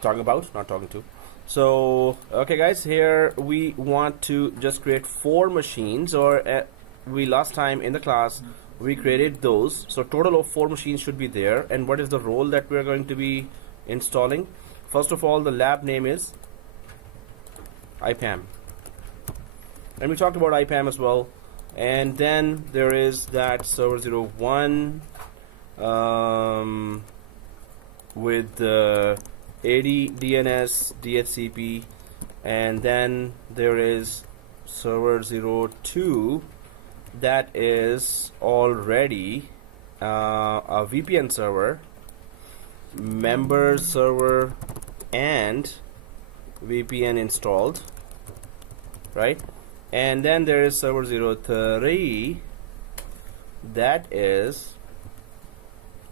talking about, not talking to. So okay guys, here we want to just create 4 machines, or we last time in the class we created those, so total of 4 machines should be there. And what is the role that we are going to be installing? First of all, the lab name is IPAM, and we talked about IPAM as well. And then there is that server 01 with the 80 DNS DHCP, and then there is server 02 that is already a VPN server, member server, and VPN installed, right? And then there is server 03 that is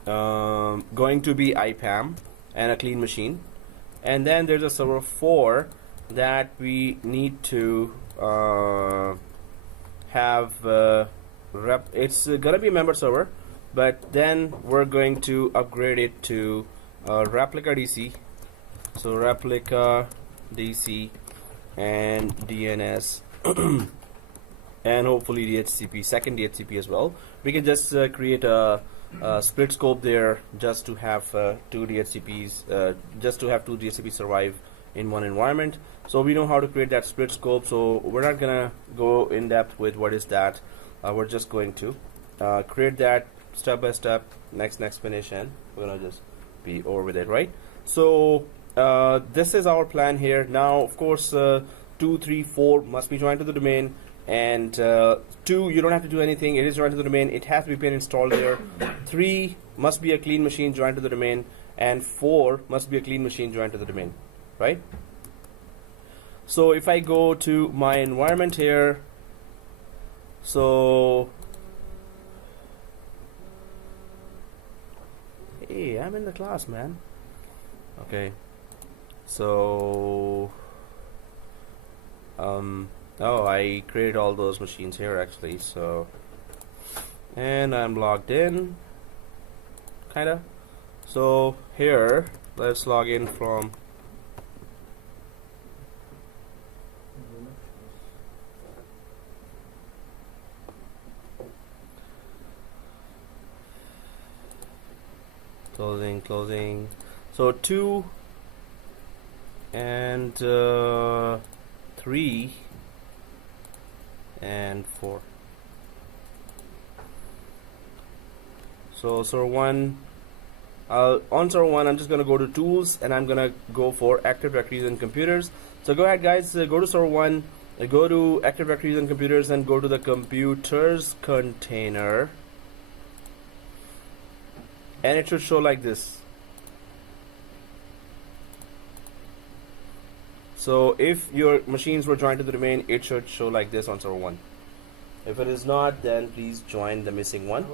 going to be IPAM and a clean machine. And then there's a server 4 that we need to have it's gonna be a member server, but then we're going to upgrade it to replica DC. So replica DC and DNS and hopefully DHCP, second DHCP as well. We can just create a split scope there just to have 2 DHCPs, just to have 2 DHCPs survive in one environment. So we know how to create that split scope, so we're not gonna go in depth with what is that. We're just going to create that step by step, next finish, and we're gonna just be over with it, right? So this is our plan here. Now of course 2, 3, 4 must be joined to the domain, and 2 you don't have to do anything, it is joined to the domain, it has VPN installed there. 3 must be a clean machine joined to the domain, and 4 must be a clean machine joined to the domain, right? So if I go to my environment here, so hey, I'm in the class, man. Okay, so oh, I created all those machines here actually, so, and I'm logged in kinda. So here let's log in from closing. So 2 and 3 and 4. So server 1, on server 1 I'm just gonna go to tools, and I'm gonna go for Active Directories and computers. So go ahead guys, go to server 1, go to Active Directories and computers, and go to the computers container, and it should show like this. So if your machines were joined to the domain, it should show like this on server 1. If it is not, then please join the missing one.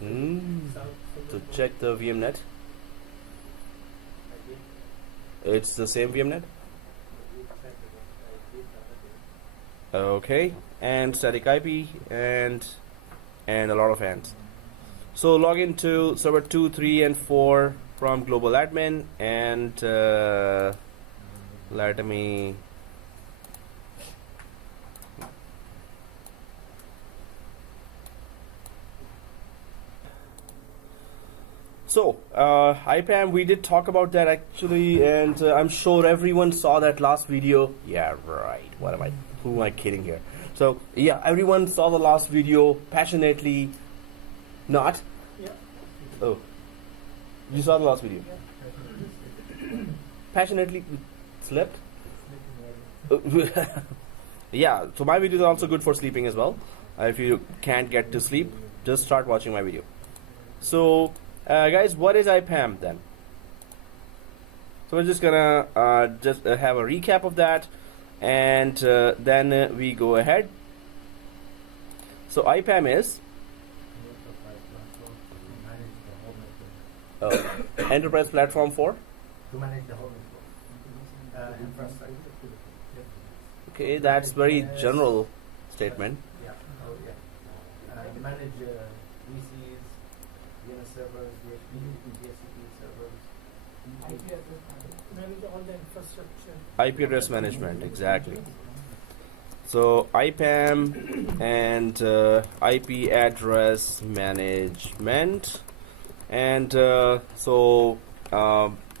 To check the VMnet. It's the same VMnet. Okay, and static IP and a lot of hands. So log into server 2, 3, and 4 from global admin, and let me IPAM, we did talk about that actually, and I'm sure everyone saw that last video. Yeah, right. Who am I kidding here? So yeah, everyone saw the last video passionately. Not? Yeah. Oh, you saw the last video? Yeah. Passionately slept? Yeah, so my videos are also good for sleeping as well. If you can't get to sleep, just start watching my video. So guys, what is IPAM then? So we're just gonna have a recap of that, and then we go ahead. So IPAM is enterprise platform for? To manage the whole infrastructure. Okay, that's very general statement. Yeah. Oh, yeah. You manage VCs, DNS servers, DHCP, DHCP, Manage all the infrastructure. IP address management, exactly. So IPAM and IP address management, and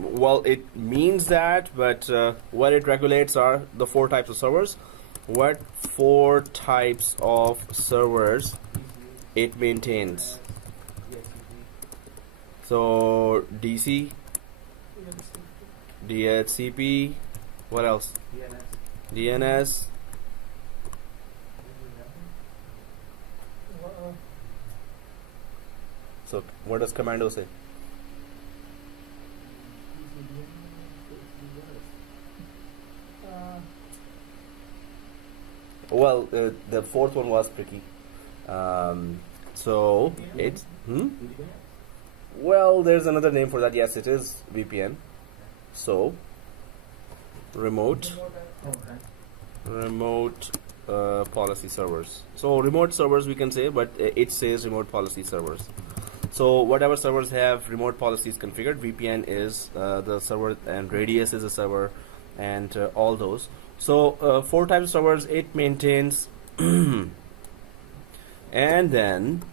well, it means that, but what it regulates are the 4 types of servers. What 4 types of servers it maintains? So DC, DHCP, what else? DNS. So what does commando say? Well, the 4th one was tricky. So it's well, there's another name for that. Yes, it is VPN. So remote policy servers. So remote servers we can say, but it says remote policy servers. So whatever servers have remote policies configured, VPN is the server, and Radius is a server, and all those. So 4 types of servers it maintains. And then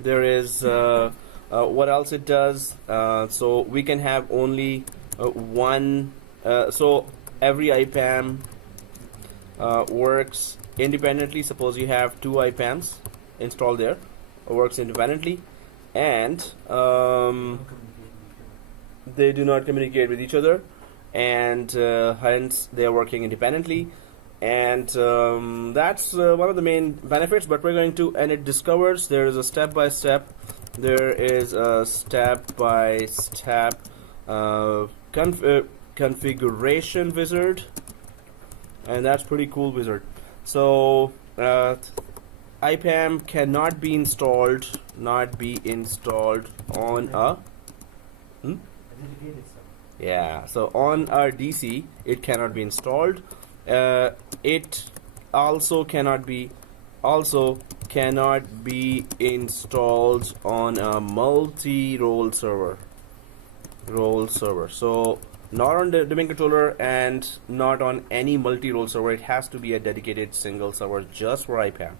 there is what else it does. So we can have only one. So every IPAM works independently. Suppose you have 2 IPAMs installed there, works independently, and they do not communicate with each other, and hence they are working independently, and that's one of the main benefits. But we're going to, and it discovers there is a step-by-step, configuration wizard, and that's pretty cool wizard. So IPAM cannot be installed on a yeah, so on our DC it cannot be installed. It also cannot be installed on a multi-role server. So not on the domain controller and not on any multi-role server. It has to be a dedicated single server just for IPAM.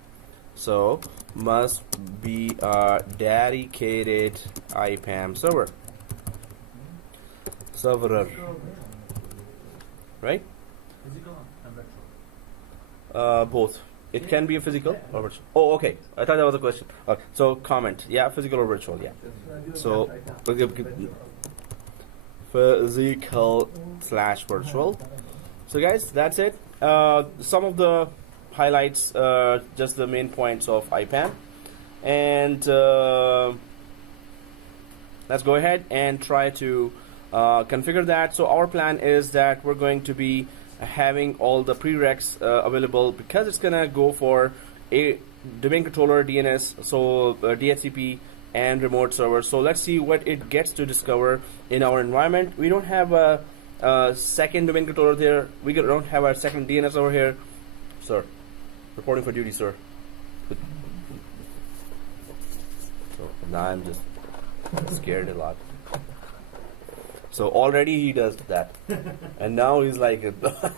So must be a dedicated IPAM server. Right? Physical and virtual. Both. It can be a physical or virtual. Oh, okay. I thought that was a question. Okay. So comment. Yeah, physical or virtual. Yeah. So physical/virtual. So guys, that's it. Some of the highlights, just the main points of IPAM, and let's go ahead and try to configure that. So our plan is that we're going to be having all the prereqs available, because it's gonna go for a domain controller, DNS, so DHCP and remote server. So let's see what it gets to discover in our environment. We don't have a second domain controller there. We don't have our second DNS over here. Sir, reporting for duty, sir. So now I'm just scared a lot. So already he does that, and now he's like, I don't know.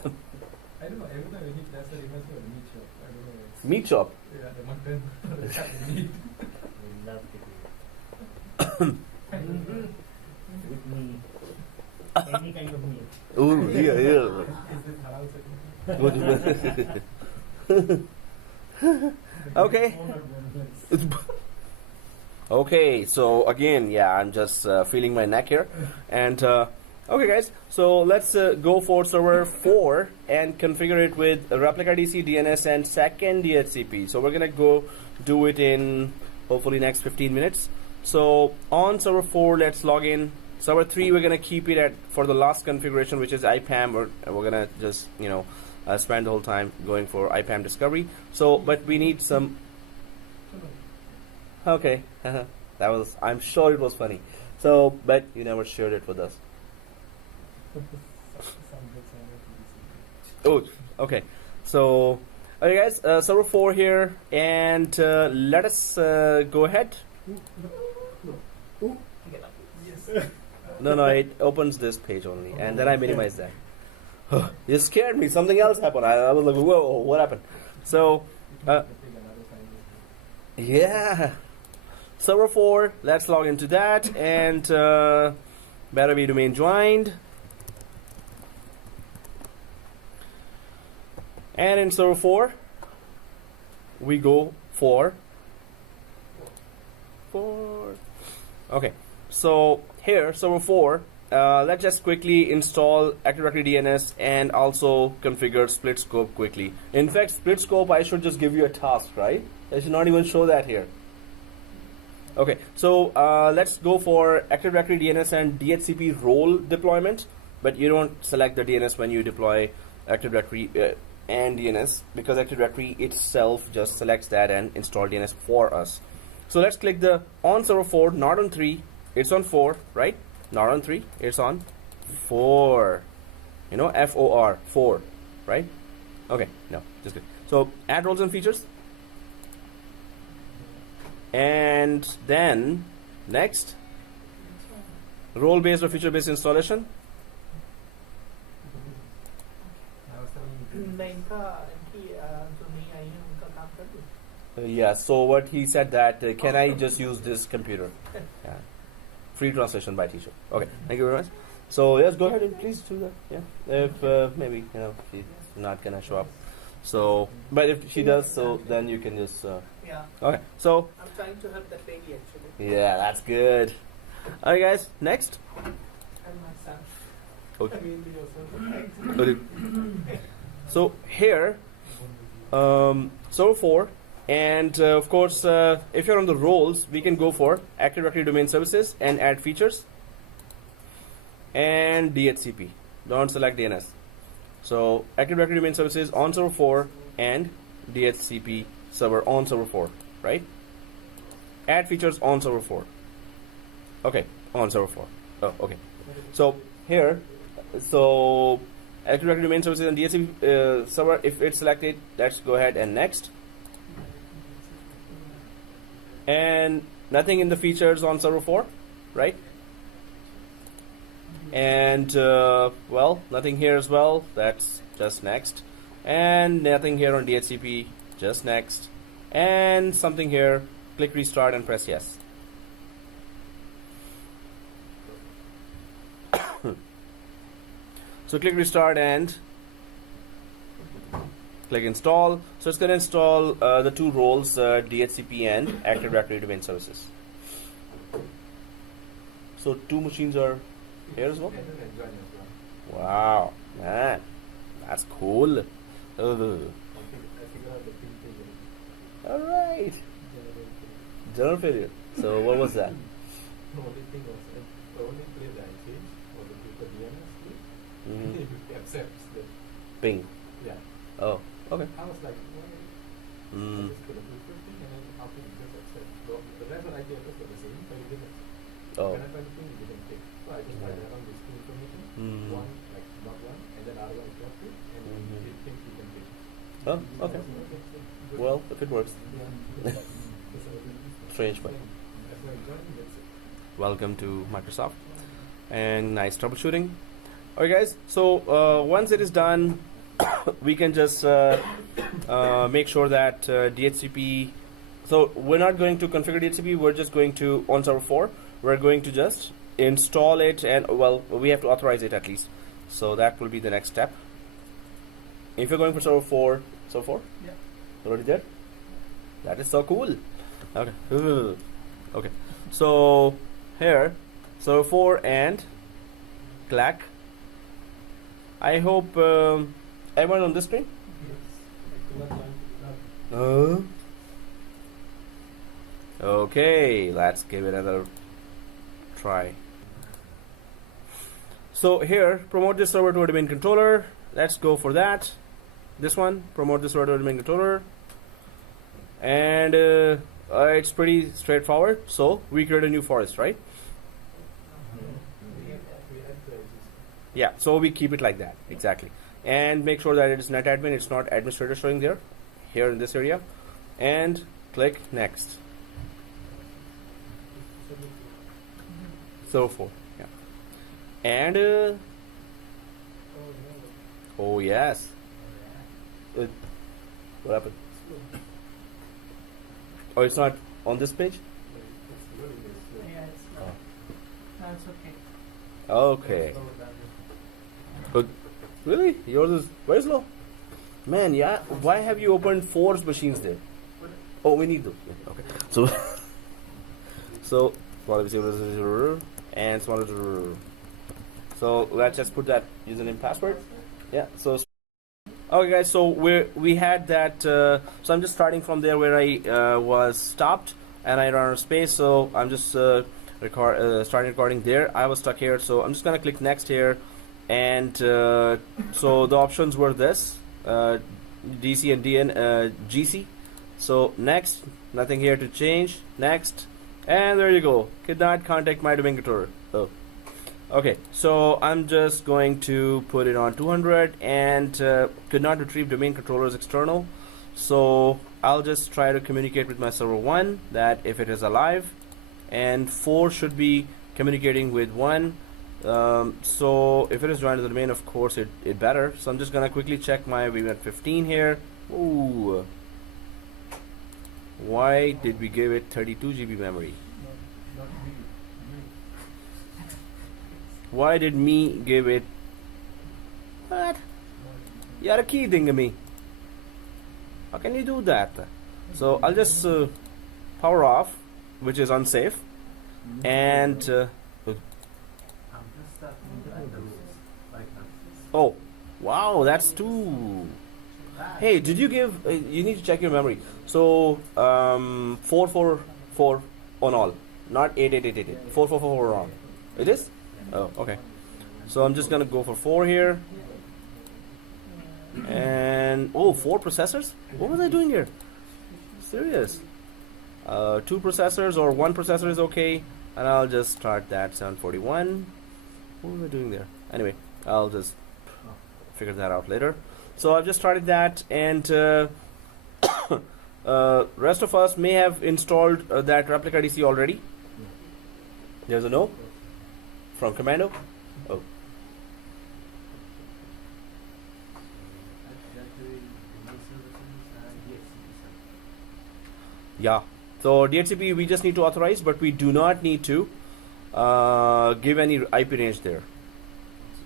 Every time when he does that, he must be a meat shop. I don't know. meat shop. Yeah, the mutton, the meat. We love to do with meat. Any kind of meat. Oh, yeah. Is it halal? Okay. Okay, so again, yeah, I'm just feeling my neck here, and okay, guys. So let's go for server 4 and configure it with replica DC, DNS, and second DHCP. So we're gonna go do it in hopefully next 15 minutes. So on server 4, let's log in. Server 3, we're gonna keep it at for the last configuration, which is IPAM. We're gonna just spend the whole time going for IPAM discovery. So, but we need some. Okay, that was. I'm sure it was funny. So, but you never shared it with us. Oh, okay. So, okay, guys, server 4 here, and let us go ahead. Yes. No, it opens this page only, and then I minimize that. You scared me. Something else happened. I was like, whoa, what happened? So, yeah. Server 4, let's log into that, and better be domain joined. And in server 4, we go for okay. So here, server 4, let's just quickly install Active Directory DNS and also configure split scope quickly. In fact, split scope, I should just give you a task, right? I should not even show that here. Okay, so let's go for Active Directory DNS and DHCP role deployment, but you don't select the DNS when you deploy Active Directory and DNS, because Active Directory itself just selects that and install DNS for us. So let's click the on server 4, not on 3, it's on 4, right? Not on 3, it's on 4. You know, F-O-R, 4, right? Okay, no, just good. So add roles and features. And then next, role-based or feature-based installation. Yeah, so what he said that, can I just use this computer? Yeah. Free translation by teacher. Okay, thank you very much. So yes, go ahead and please do that. Yeah, if maybe she's not gonna show up. So, but if she does, so then you can just. Yeah. Okay, so. I'm trying to help that lady actually. Yeah, that's good. Alright, guys. Next. And my son. Okay. Okay. So here, server 4. And of course, if you're on the roles, we can go for Active Directory Domain Services and add features and DHCP. Don't select DNS. So Active Directory Domain Services on server 4 and DHCP server on server 4, right? Add features on server 4. Okay, on server 4. Oh, okay. So here, so Active Directory Domain Services and DHCP server, if it's selected, let's go ahead and next. And nothing in the features on server 4, right? And well, nothing here as well. That's just next. And nothing here on DHCP, just next. And something here. Click restart and press yes. So click restart and click install. So it's going to install the two roles, DHCP and Active Directory Domain Services. So two machines are here as well. Wow, man, that's cool. All right. General failure. So what was that? The only thing was the only place that I changed was the DNS key. Mm-hmm. It accepts the Ping. yeah. Oh, okay. I was like, why? I just put a filter thing and then how can it just accept? So the rest of the IP address were the same, but it didn't. Oh. When I tried to ping, it didn't pick. So I just write down these two information. One like not one, and then other one is not two, and it thinks you can pick. Oh, okay. Well, if it works. Strange, but welcome to Microsoft and nice troubleshooting. Alright, guys. So once it is done, we can just make sure that DHCP. So we're not going to configure DHCP. We're just going to on server 4. We're going to just install it, and well, we have to authorize it at least. So that will be the next step. If you're going for server 4, server 4. Yeah. Already there. That is so cool. Okay. Okay. So here, server 4 and clack. I hope everyone on this screen. Okay, let's give it another try. So here, promote this server to a domain controller. Let's go for that. This one, promote this server to a domain controller. And it's pretty straightforward. So we create a new forest, right? Yeah, so we keep it like that, exactly. And make sure that it is netadmin, it's not administrator showing there, here in this area. And click next. Server 4, yeah. And oh yes. What happened? Oh, it's not on this page? Yeah, it's not. No, it's okay. Okay. But really? Yours is very slow? Man, yeah. Why have you opened 4 machines there? Oh, we need those. Yeah, okay. So, so small zero and smaller. So let's just put that username password. Yeah. So. Okay, guys. So we had that. So I'm just starting from there where I was stopped, and I ran out of space. So I'm just starting recording there. I was stuck here, so I'm just gonna click next here, and so the options were this: DC and DN, GC. So next, nothing here to change. Next, and there you go. Could not contact my domain controller. Oh. Okay, so I'm just going to put it on 200 and could not retrieve domain controllers external. So I'll just try to communicate with my server 1 that if it is alive, and 4 should be communicating with 1. So if it is joined to the domain, of course it better. So I'm just gonna quickly check my VMware 15 here. Ooh, why did we give it 32 GB memory? Why did me give it? What? You're kidding me. How can you do that? So I'll just power off, which is unsafe, and oh, wow, that's 2. Hey, did you give? You need to check your memory. So 444 on all, not 8888. 444 on. It is. Oh, okay. So I'm just gonna go for 4 here, and oh, 4 processors. What was I doing here? Serious? 2 processors or 1 processor is okay, and I'll just start that 741. What was I doing there? Anyway, I'll just figure that out later. So I've just started that, and rest of us may have installed that replica DC already. There's a no from Commando. Oh. Yeah. So DHCP we just need to authorize, but we do not need to give any IP range there.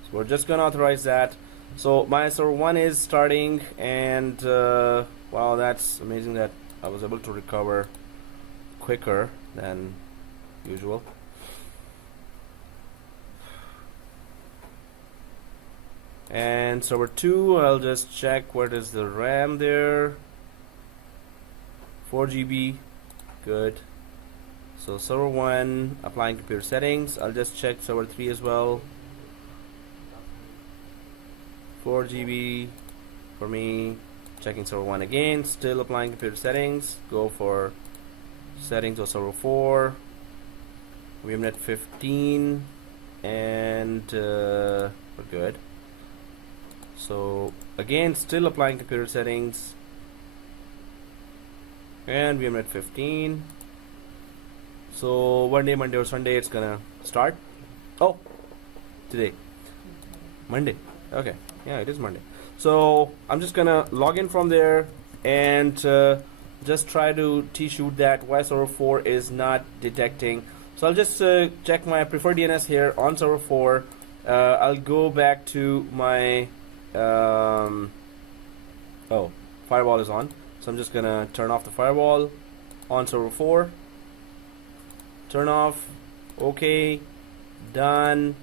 So we're just gonna authorize that. So my server 1 is starting, and wow, that's amazing that I was able to recover quicker than usual. And server 2, I'll just check what is the RAM there. 4 GB, good. So server 1, applying computer settings. I'll just check server 3 as well. 4 GB for me. Checking server 1 again, still applying computer settings. Go for settings of server 4. VMnet 15, and we're good. So again, still applying computer settings, and VMnet 15. So one day, Monday or Sunday, it's gonna start. Oh, today, Monday. Okay, yeah, it is Monday. So I'm just gonna log in from there and just try to t-shoot that why server 4 is not detecting. So I'll just check my preferred DNS here on server 4. I'll go back to my oh, firewall is on, so I'm just gonna turn off the firewall on server 4. Turn off. Okay, done.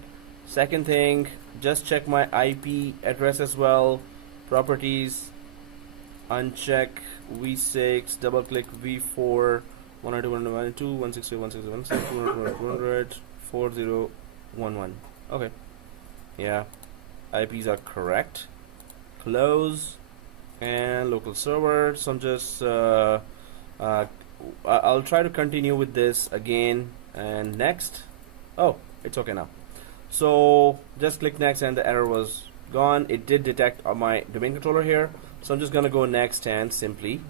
Second thing, just check my IP address as well. Properties, uncheck v6, double click v4, 192, 192, 4011. Okay, yeah, IPs are correct. Close and local server. So I'm just I'll try to continue with this again, and next. Oh, it's okay now. So just click next, and the error was gone. It did detect my domain controller here, so I'm just gonna go next and simply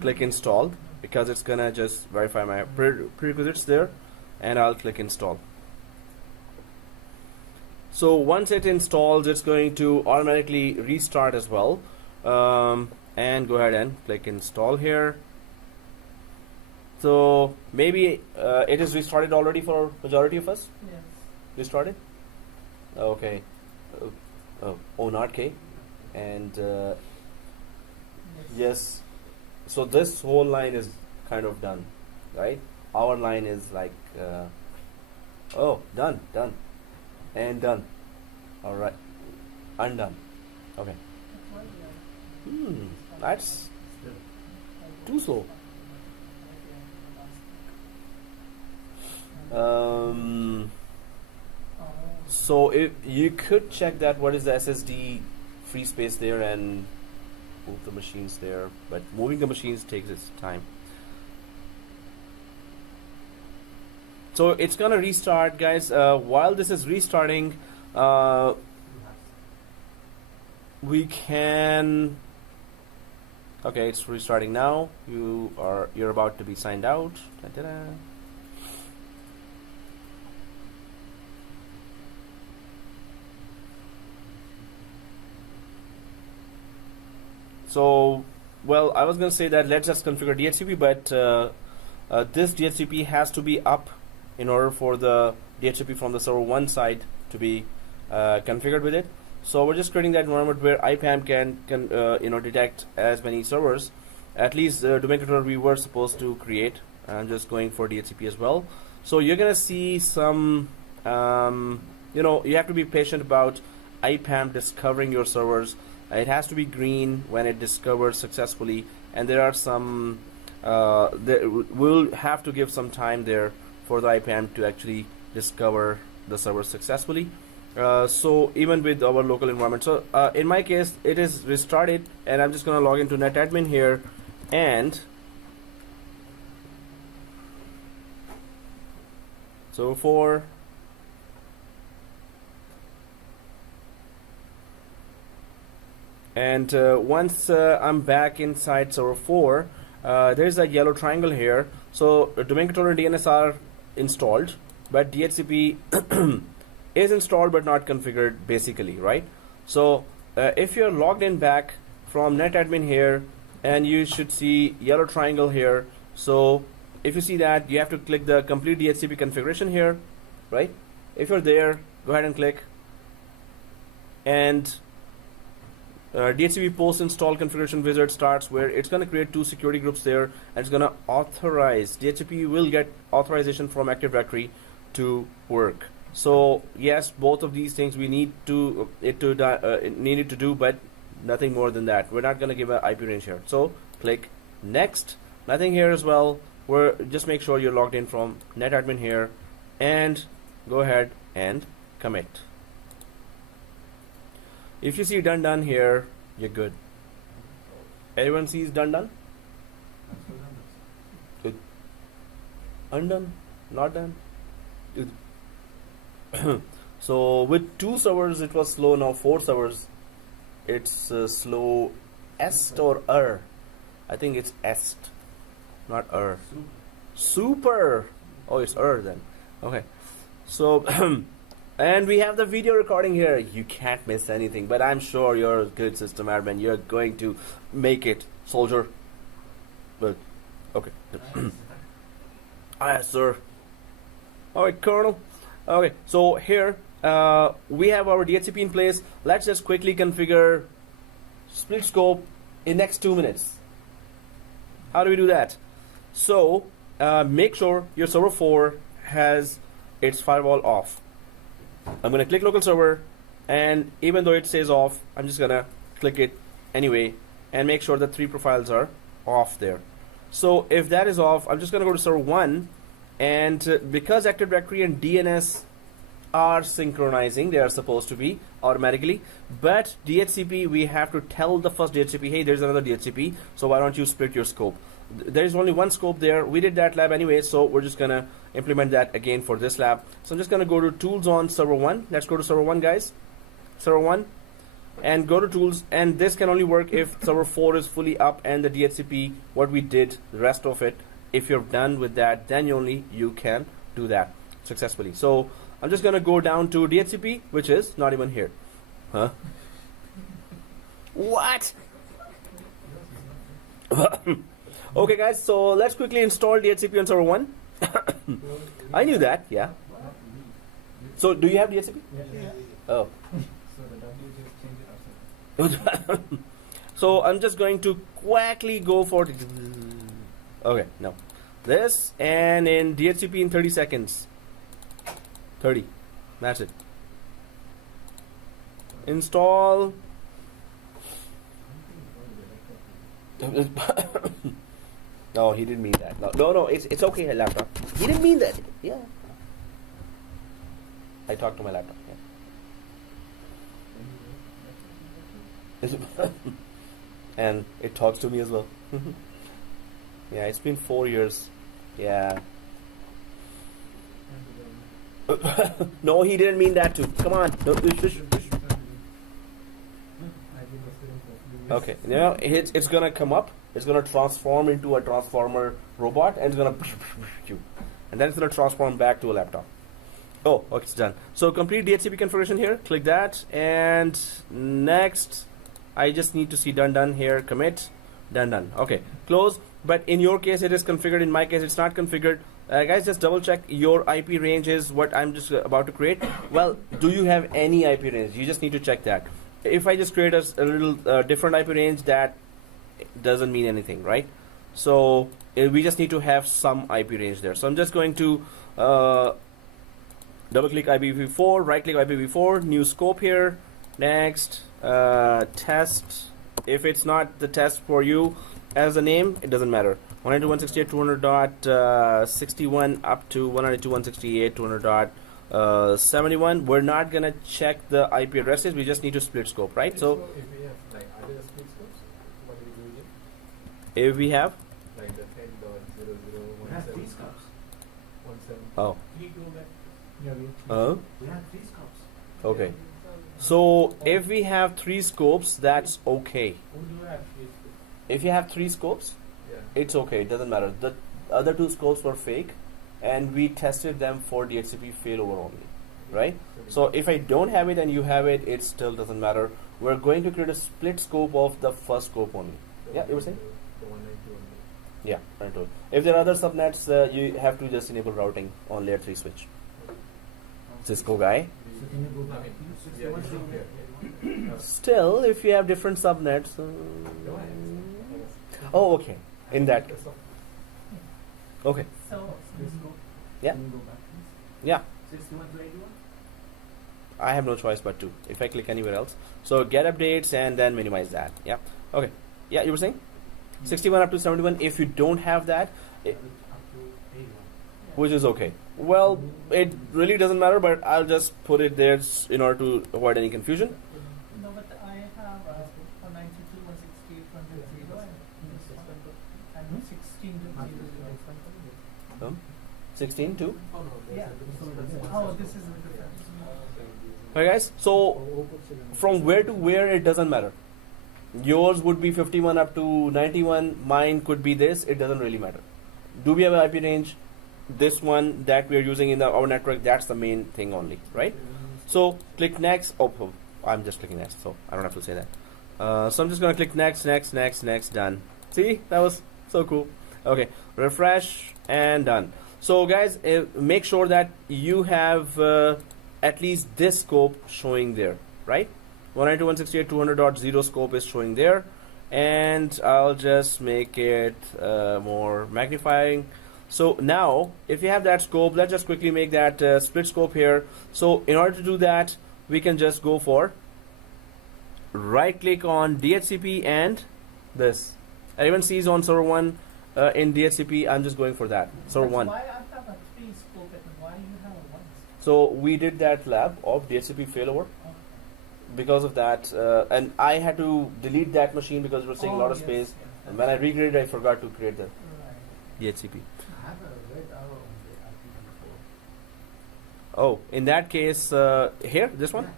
click install, because it's gonna just verify my prerequisites there, and I'll click install. So once it installs, it's going to automatically restart as well. And go ahead and click install here. So maybe it is restarted already for majority of us. Yes. Restarted. Okay. Oh, not K. And yes. So this whole line is kind of done, right? Our line is like oh, done, and done. All right, undone. Okay. That's too slow. So if you could check that, what is the SSD free space there, and move the machines there, but moving the machines takes its time. So it's gonna restart, guys. While this is restarting, we can. Okay, it's restarting now. You're about to be signed out. Ta-da. So, well, I was going to say that let's just configure DHCP, but this DHCP has to be up in order for the DHCP from the server 1 side to be configured with it. So we're just creating that environment where IPAM can detect as many servers. At least domain controller we were supposed to create. I'm just going for DHCP as well. So you're going to see some, you have to be patient about IPAM discovering your servers. It has to be green when it discovers successfully, and there are some we'll have to give some time there for the IPAM to actually discover the server successfully. So even with our local environment, so in my case it is restarted, and I'm just going to log into netadmin here, and so for and once I'm back inside server 4, there's a yellow triangle here. So domain controller and DNS are installed, but DHCP is installed but not configured basically, right? So if you're logged in back from netadmin here, and you should see yellow triangle here. So if you see that, you have to click the complete DHCP configuration here, right? If you're there, go ahead and click, and DHCP post install configuration wizard starts, where it's going to create 2 security groups there, and it's going to authorize. DHCP will get authorization from Active Directory to work. So yes, both of these things we need to needed to do, but nothing more than that. We're not going to give an IP range here. So click next. Nothing here as well. We're just make sure you're logged in from netadmin here, and go ahead and commit. If you see done here, you're good. Everyone sees done? Good. Undone? Not done? Good. So with 2 servers it was slow, now 4 servers it's slow. Est or I think it's est, not super. Oh, it's then. Okay. So and we have the video recording here. You can't miss anything, but I'm sure you're a good system admin. You're going to make it, soldier. But okay. Yes, sir. Alright, Colonel. Okay, so here we have our DHCP in place. Let's just quickly configure split scope in next 2 minutes. How do we do that? So make sure your server 4 has its firewall off. I'm going to click local server, and even though it says off, I'm just going to click it anyway and make sure that 3 profiles are off there. So if that is off, I'm just going to go to server 1, and because Active Directory and DNS are synchronizing, they are supposed to be automatically, but DHCP, we have to tell the first DHCP, hey, there's another DHCP, so why don't you split your scope? There's only one scope there. We did that lab anyway, so we're just gonna implement that again for this lab. So I'm just gonna go to tools on server 1. Let's go to server 1, guys. Server 1, and go to tools, and this can only work if server 4 is fully up and the DHCP, what we did, the rest of it, if you're done with that, then only you can do that successfully. So I'm just gonna go down to DHCP, which is not even here. Huh? What? Okay, guys. So let's quickly install DHCP on server 1. I knew that. Yeah. So do you have DHCP? Yeah. Oh. So the W just change it upside down. So I'm just going to quickly go for okay, no. This and in DHCP in 30 seconds. 30. That's it. Install. No, he didn't mean that. No, it's okay, laptop. He didn't mean that. Yeah. I talked to my laptop. Yeah. And it talks to me as well. Yeah, it's been 4 years. Yeah. No, he didn't mean that too. Come on. No, okay. Now it's gonna come up. It's gonna transform into a transformer robot, and it's gonna and then it's gonna transform back to a laptop. Oh, okay, it's done. So complete DHCP configuration here. Click that, and next, I just need to see done here. Commit, done. Okay, close. But in your case, it is configured. In my case, it's not configured. Guys, just double check your IP range is what I'm just about to create. Well, do you have any IP range? You just need to check that. If I just create a little different IP range, that doesn't mean anything, right? So we just need to have some IP range there. So I'm just going to double click IPv4, right click IPv4, new scope here. Next, test. If it's not the test for you as a name, it doesn't matter. 192.168.200.61 up to 192.168.200.71. We're not gonna check the IP addresses. We just need to split scope, right? So if we have like other split scopes, what do we do again? if we have, Like the 10.0017. We have 3 scopes. 17. oh, 3 2 back. Yeah, we have 3 scopes. okay. So if we have 3 scopes, that's okay. Who do you have? If you have 3 scopes, Yeah. it's okay. It doesn't matter. The other 2 scopes were fake, and we tested them for DHCP failover only, right? So if I don't have it and you have it, it still doesn't matter. We're going to create a split scope of the first scope only. Yeah, you were saying? The 192 only. Yeah, I told. If there are other subnets, you have to just enable routing on layer 3 switch. Cisco guy. So can you go back? Yeah, it's not here. Still, if you have different subnets. Oh, okay. In that case. Okay. So, Yeah. Can you go back, please? Yeah. 61 to 81? I have no choice but to. If I click anywhere else. So get updates and then minimize that. Yeah. Okay. Yeah, you were saying? 61 up to 71. If you don't have that, Up to 81. which is okay. Well, it really doesn't matter, but I'll just put it there in order to avoid any confusion. No, but I have 192, 168, 100, and 16 to 0. 16 too. Oh no, Yeah. there's Oh, this is the difference. Okay, guys. So from where to where, it doesn't matter. Yours would be 51 up to 91. Mine could be this. It doesn't really matter. Do we have an IP range? This one that we are using in our network, that's the main thing only, right? So click next. Oh, I'm just clicking next, so I don't have to say that. So I'm just gonna click next, done. See, that was so cool. Okay, refresh and done. So guys, make sure that you have at least this scope showing there, right? 192.168.200.0 scope is showing there, and I'll just make it more magnifying. So now, if you have that scope, let's just quickly make that split scope here. So in order to do that, we can just go for right click on DHCP and this. Everyone sees on server 1 in DHCP. I'm just going for that server 1. Why I have a 3 scope and why you have a 1? So we did that lab of DHCP failover. Because of that, and I had to delete that machine because it was taking a lot of space. And when I recreated, I forgot to create the DHCP. I have a red arrow on the IPv4. Oh, in that case, here, this one.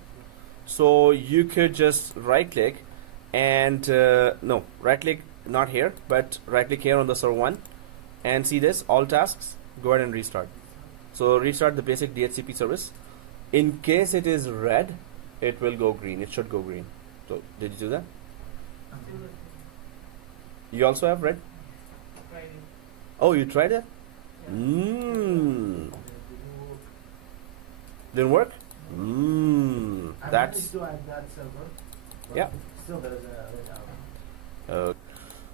So you could just right click and no, right click not here, but right click here on the server 1 and see this all tasks. Go ahead and restart. So restart the basic DHCP service. in case it is red, it will go green. It should go green. So did you do that? You also have red? Friday. Oh, you tried it? Yeah. Didn't work? I managed That's to add that server. but Yeah. Still there is a red arrow.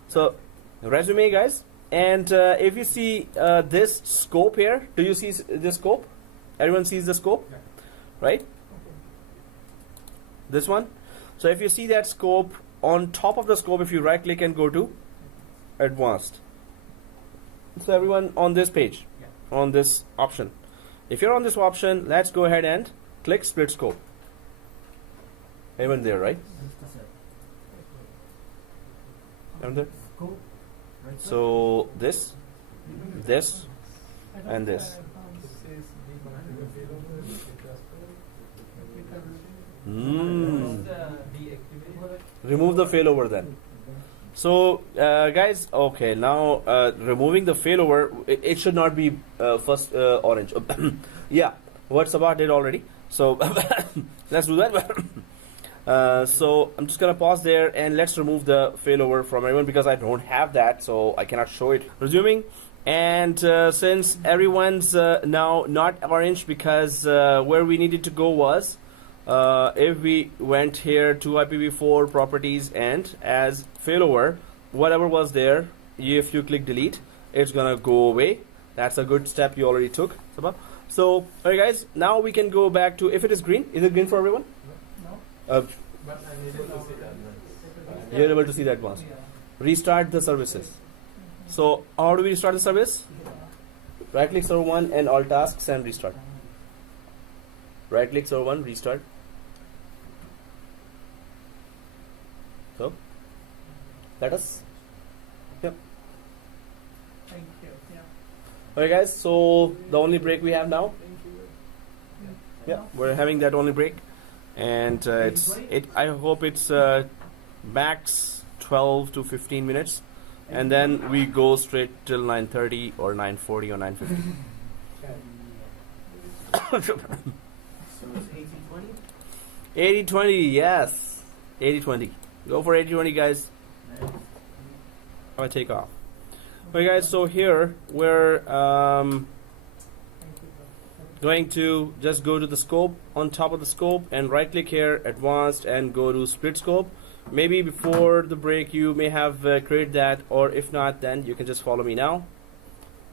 so resume, guys. And if you see this scope here, do you see this scope? Everyone sees the scope, Yeah. right? This one. So if you see that scope, on top of the scope, if you right click and go to advanced. So everyone on this page, Yeah. on this option. If you're on this option, let's go ahead and click split scope. Everyone there, right? Everyone there? Scope. Right So this, this, I don't and think this. I found Mm. the Remove the failover then. So guys, okay, now removing the failover, it should not be first orange. Yeah, what's about did already. So let's do that. So I'm just gonna pause there and let's remove the failover from everyone because I don't have that, so I cannot show it. Resuming, and since everyone's now not orange because where we needed to go was if we went here to IPv4 properties and as failover, whatever was there, if you click delete, it's gonna go away. That's a good step you already took. So, alright guys, now we can go back to, if it is green, is it green for everyone? no. But I'm able to see that. You're able to see that once. Yeah. Restart the services. So, how do we restart the service? Right click server 1 and all tasks and restart. Right click server 1, restart. So, let us. Yep. Thank you. Yeah. Alright guys, so the only break we have now. Yeah, we're having that only break. And I hope it's max 12 to 15 minutes. And then we go straight till 9:30 or 9:40 or 9:50. So it's 80-20? 80-20, yes. 80-20. Go for 80-20, guys. Nice. I take off. Okay, guys, so here we're Thank you. going to just go to the scope, on top of the scope, and right click here, advanced, and go to split scope. Maybe before the break you may have created that, or if not, then you can just follow me now.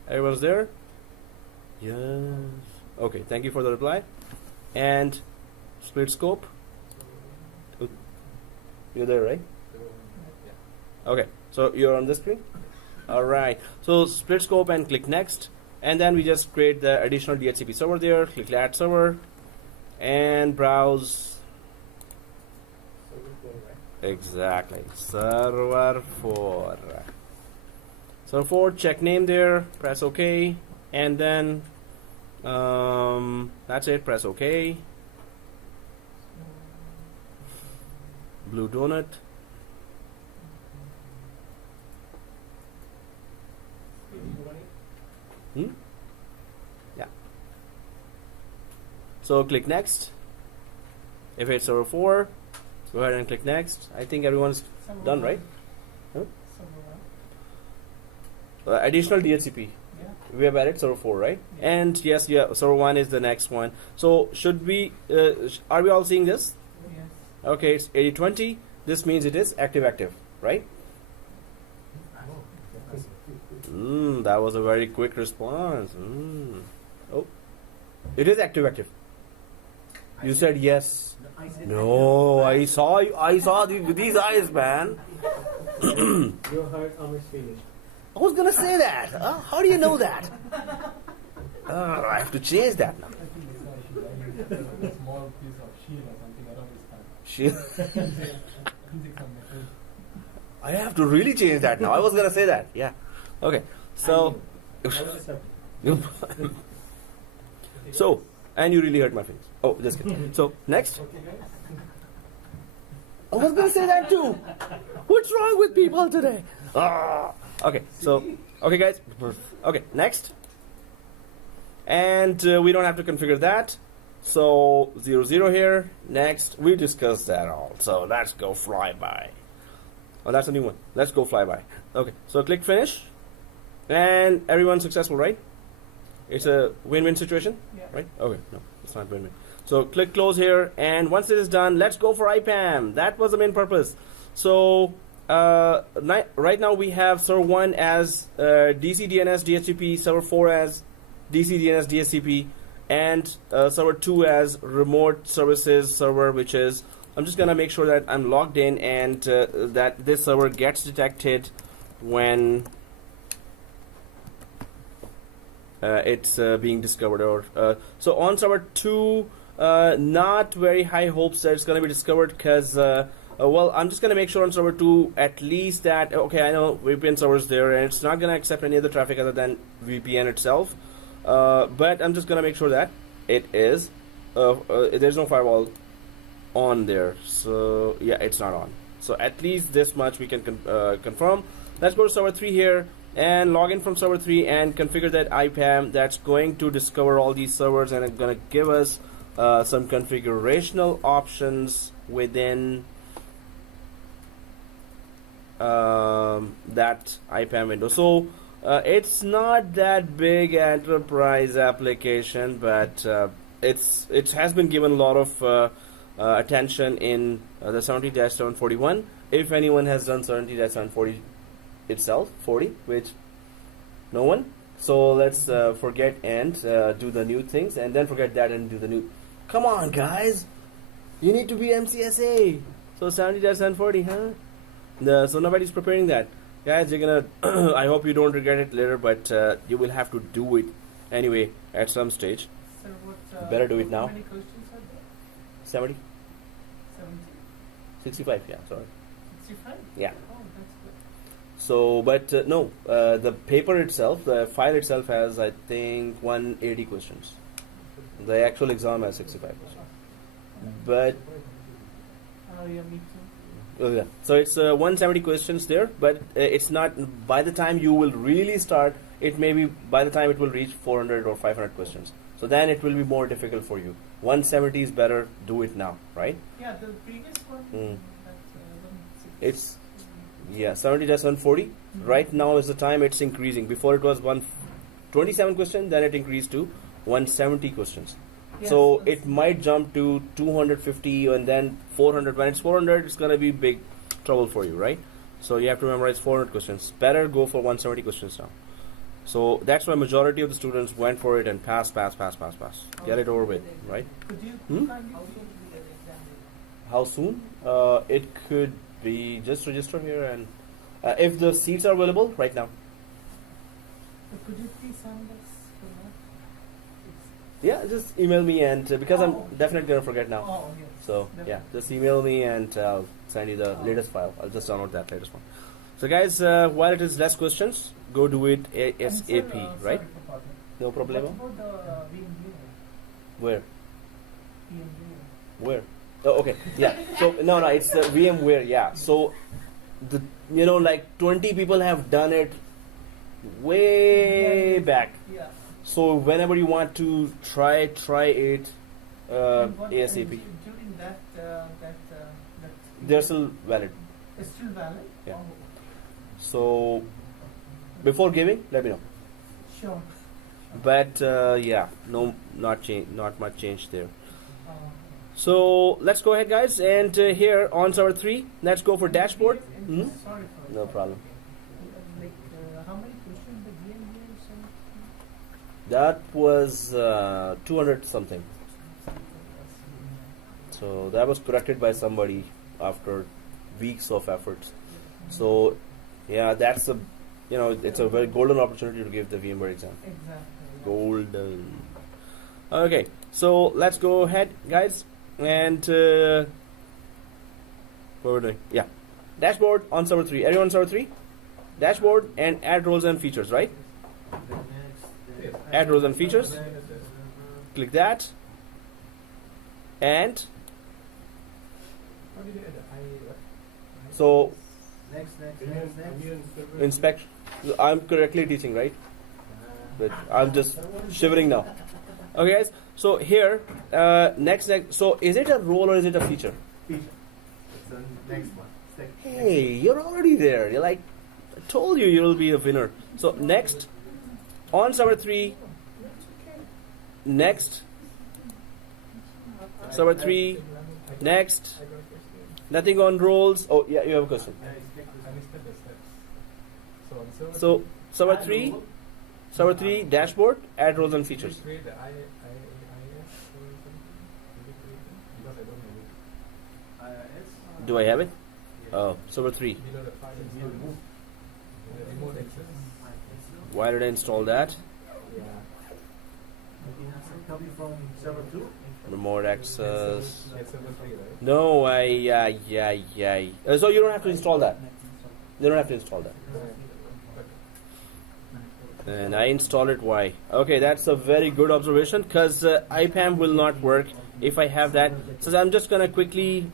Everyone's there? Yes. Okay, thank you for the reply. And split scope. You're there, right? Okay, so you're on this screen? Alright, so split scope and click next. And then we just create the additional DHCP server there, click add server, and browse. Exactly, server 4. Server 4, check name there, press OK, and then that's it, press OK. Blue donut. Yeah. So click next. If it's server 4, go ahead and click next. I think everyone's Server done, one. right? Huh? Server one. Additional DHCP. Yeah. We have added server 4, right? And yes, yeah, server 1 is the next one. So should we, are we all seeing this? Yes. Okay, it's 80-20. This means it is active, right? That was a very quick response. Oh, it is active. You said yes. I said No, I saw these eyes, man. You hurt Amir's feelings. I was gonna say that. How do you know that? I have to change that now. A small piece of shield or something around his Shit. hand. I have to really change that now. I was gonna say that. Yeah. Okay. So. So, and you really hurt my feelings. Oh, just kidding. So next. I was gonna say that too. What's wrong with people today? Okay. So, okay, guys. Okay, next. And we don't have to configure that. So 00 here. Next, we discussed that all. So let's go flyby. Oh, that's a new one. Let's go flyby. Okay, so click finish, and everyone's successful, right? It's a win-win situation, Yeah. right? Okay, no, it's not win-win. So click close here, and once it is done, let's go for IPAM. That was the main purpose. So right now we have server 1 as DC DNS DHCP, server 4 as DC DNS DHCP, and server 2 as remote services server, which is, I'm just gonna make sure that I'm logged in and that this server gets detected when it's being discovered. Or so on server 2, not very high hopes that it's gonna be discovered, because well, I'm just gonna make sure on server 2 at least that, okay, I know VPN servers there, and it's not gonna accept any other traffic other than VPN itself. But I'm just gonna make sure that it is there's no firewall on there. So yeah, it's not on. So at least this much we can confirm. Let's go to server 3 here and log in from server 3 and configure that IPAM that's going to discover all these servers, and it's gonna give us some configurational options within that IPAM window. So it's not that big enterprise application, but it has been given a lot of attention in the 70-741. If anyone has done 70-740 itself, 40, which no one. So let's forget and do the new things, and then forget that and do the new. Come on, guys, you need to be MCSA. So 70-740, huh? So nobody's preparing that. Guys, you're gonna I hope you don't regret it later, but you will have to do it anyway at some stage. So what? Better do it now. How many questions are there? 70? 70? 65, yeah, sorry. 65? Yeah. Oh, that's good. So, but no, the paper itself, the file itself has, I think, 180 questions. The actual exam has 65 questions. But Oh, yeah, me too. oh, yeah. So it's 170 questions there, but it's not, by the time you will really start, it may be by the time it will reach 400 or 500 questions. So then it will be more difficult for you. 170 is better, do it now, right? Yeah, the previous one. Mm. That's, It's, yeah, 70-140. Right now is the time it's increasing. Before it was 127 questions, then it increased to 170 questions. Yes, So that's- it might jump to 250 and then 400. When it's 400, it's going to be big trouble for you, right? So you have to memorize 400 questions. Better go for 170 questions now. So that's why majority of the students went for it and pass. Get it over with, right? Could you Hmm? kindly do the exam? How soon? It could be just register here, and if the seats are available right now. Could you please send us for that? Yeah, just email me, and because I'm Oh. definitely going to forget now. Oh, yes. So yeah, Definitely. just email me and I'll send you the latest file. I'll just download that latest one. So guys, while it is less questions, go do it And ASAP, sir, right? sorry for pausing. No What problem. about the VMU? Where? VMU. Where? Oh, okay. Yeah. So no, it's the VMware. Yeah. So the like 20 people have done it way back. Yeah. So whenever you want to try it And what- ASAP. and during that, They're still valid. it's still valid. Yeah. Oh, So before giving, let me know. sure. But yeah, no, not much change there. Uh, So let's go ahead, guys, and here on server 3, let's go for dashboard. and Hmm? Sorry for No problem. Like, how many questions the VMU sent? That was 200 something. So that was corrected by somebody after weeks of efforts. So yeah, that's a it's a very golden opportunity to give the VMware exam. Exactly. Golden. Okay, so let's go ahead, guys, and what we're doing? Yeah, dashboard on server 3. Everyone on server 3? Dashboard and add roles and features, right? Add roles and features. Click that, and How did you add so Next. inspect. I'm correctly teaching, right? But I'm just shivering now. Okay, guys. So here, next. So is it a role or is it a feature? Feature. It's the next one. Hey, you're already there. You're like, I told you you'll be a winner. So next, on server 3. Next, server 3. Next, nothing on roles. Oh yeah, you have a question. I listed the steps. So on server So server 3. Server 3 dashboard, add roles and did you features. create the IIS or something? Did you create it? Because I don't have it. IIS. Do I have it? Oh, server 3. Below the file install, the remote access. Why did I install that? Yeah. Copy from server 2. Remote access. It's server 3, right? No, so you don't have to install that. You don't have to install that. And I install it. Why? Okay, that's a very good observation because IPAM will not work if I have that. So I'm just gonna quickly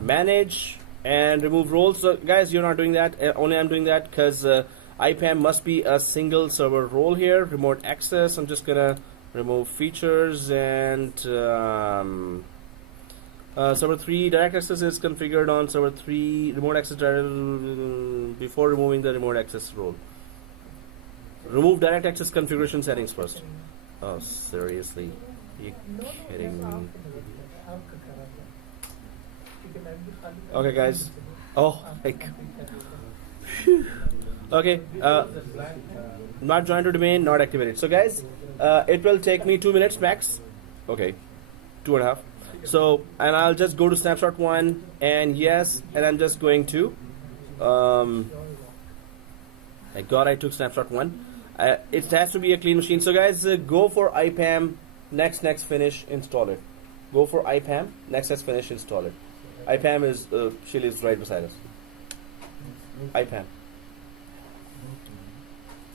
manage and remove roles. So guys, you're not doing that. Only I'm doing that because IPAM must be a single server role here. Remote access. I'm just gonna remove features and server 3 direct access is configured on server 3 remote access before removing the remote access role. Remove direct access configuration settings first. Oh, seriously? Are you kidding me? Okay, guys. Oh, like. Okay. Not joined to domain, not activated. So, guys, it will take me 2 minutes max. Okay, 2.5. So, and I'll just go to snapshot 1 and yes, and I'm just going to thank God I took snapshot 1. It has to be a clean machine. So guys, go for IPAM, next finish, install it. Go for IPAM, next finish, install it. IPAM is, she lives right beside us. IPAM.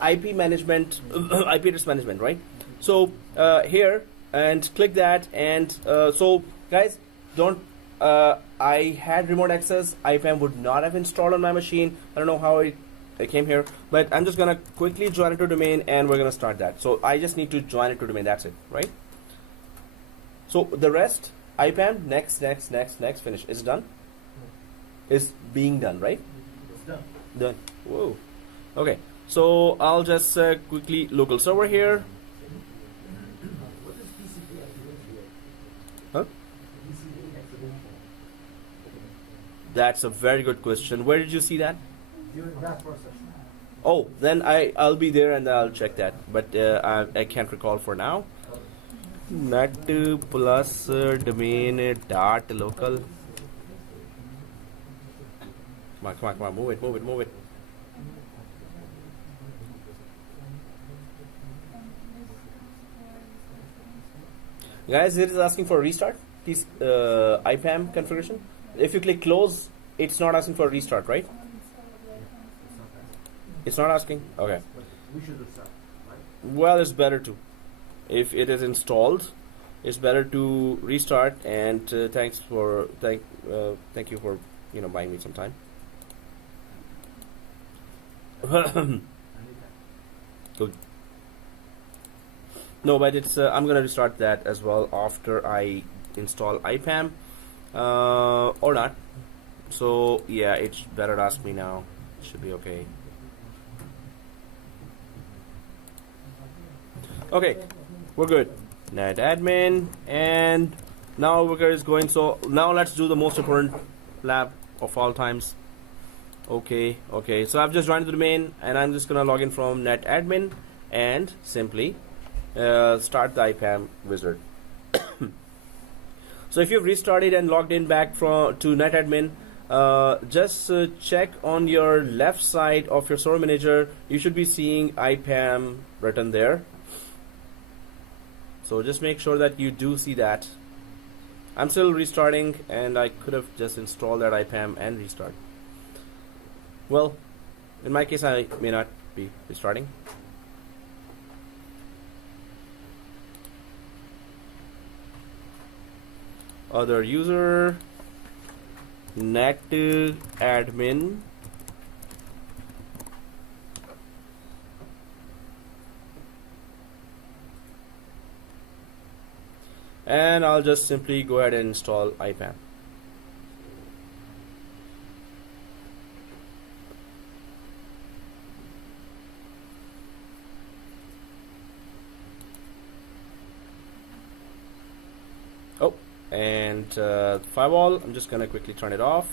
IP management, IP address management, right? So here, and click that, and so guys, don't. I had remote access. IPAM would not have installed on my machine. I don't know how it came here, but I'm just gonna quickly join it to domain, and we're gonna start that. So I just need to join it to domain. That's it, right? So the rest, IPAM, next, finish. Is it done? Is being done, right? It's done. Done. Whoa. Okay. So I'll just quickly local server here. What is TCP activation? Huh? TCP activation. That's a very good question. Where did you see that? During that process. Oh, then I'll be there and I'll check that. But I can't recall for now. Netplus domain dot local. Come on, move it. Guys, it is asking for a restart. This IPAM configuration. If you click close, it's not asking for a restart, right? It's not asking. Okay. But we should restart, right? Well, it's better to. If it is installed, it's better to restart. And thank you for buying me some time. Good. No, but it's I'm gonna restart that as well after I install IPAM or not. So yeah, it's better to ask me now. Should be okay. Okay, we're good. Net admin, and now we're going. So now let's do the most important lab of all times. Okay. So I've just joined the domain, and I'm just gonna log in from net admin and simply start the IPAM wizard. So if you've restarted and logged in back to net admin, just check on your left side of your server manager. You should be seeing IPAM written there. So just make sure that you do see that. I'm still restarting, and I could have just installed that IPAM and restart. Well, in my case, I may not be restarting. Other user, net admin, and I'll just simply go ahead and install IPAM. Oh, and firewall, I'm just gonna quickly turn it off.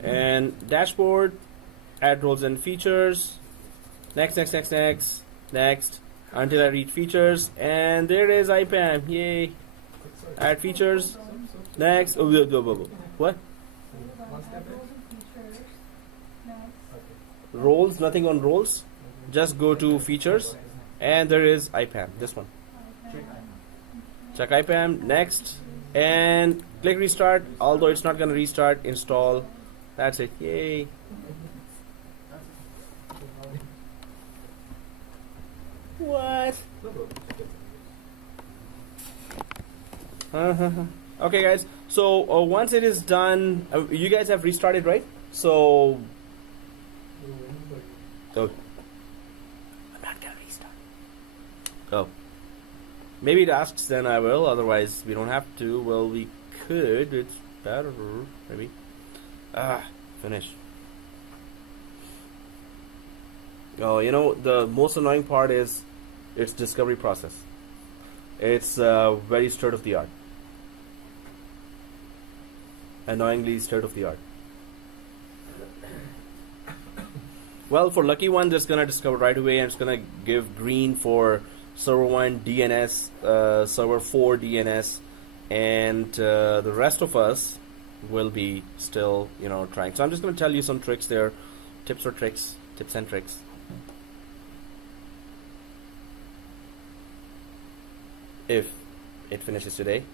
And dashboard, add roles and features, next, until I reach features, and there is IPAM, yay. Add features, next, what? One step in. Roles, nothing on roles, just go to features, and there is IPAM, this one. Check IPAM, next, and click restart, although it's not going to restart, install. That's it. Yay. What? Okay, guys. So once it is done, you guys have restarted, right? So. Oh. I'm not gonna restart. Oh. Maybe it asks, then I will. Otherwise, we don't have to. Well, we could. It's better, maybe. Finish. Oh, you know, the most annoying part is its discovery process. It's very state of the art. Annoyingly state of the art. Well, for lucky one, it's gonna discover right away, and it's gonna give green for server 1 DNS, server 4 DNS, and the rest of us will be still, you know, trying. So I'm just going to tell you some tricks there, tips and tricks. If it finishes today.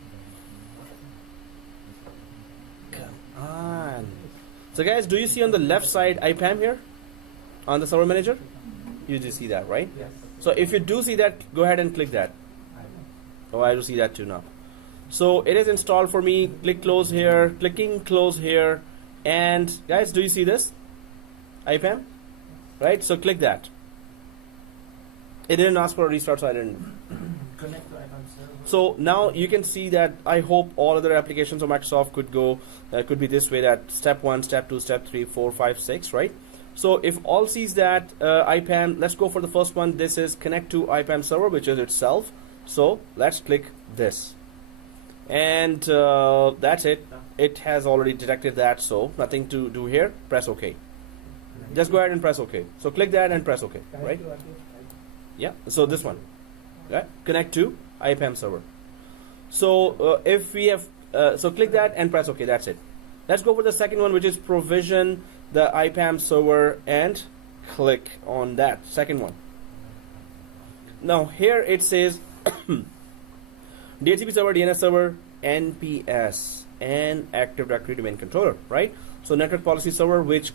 Come on. So guys, do you see on the left side IPAM here on the server manager? You do see that, right? Yes. So if you do see that, go ahead and click that. Oh, I do see that too now. So it is installed for me. Click close here, clicking close here, and guys, do you see this? IPAM, right? So click that. It didn't ask for a restart, so I didn't. Connect to IPAM server. So now you can see that I hope all other applications of Microsoft could go, could be this way, that step 1, step 2, step 3, 4, 5, 6, right? So if all sees that IPAM, let's go for the first one. This is connect to IPAM server, which is itself. So let's click this. And that's it. It has already detected that, so nothing to do here. Press OK. Just go ahead and press OK. So click that and press OK, right? Yeah, so this one. Right? Connect to IPAM server. So if we have, so click that and press OK, that's it. Let's go for the second one, which is provision the IPAM server, and click on that second one. Now here it says DHCP server, DNS server, NPS, and Active Directory domain controller, right? So network policy server, which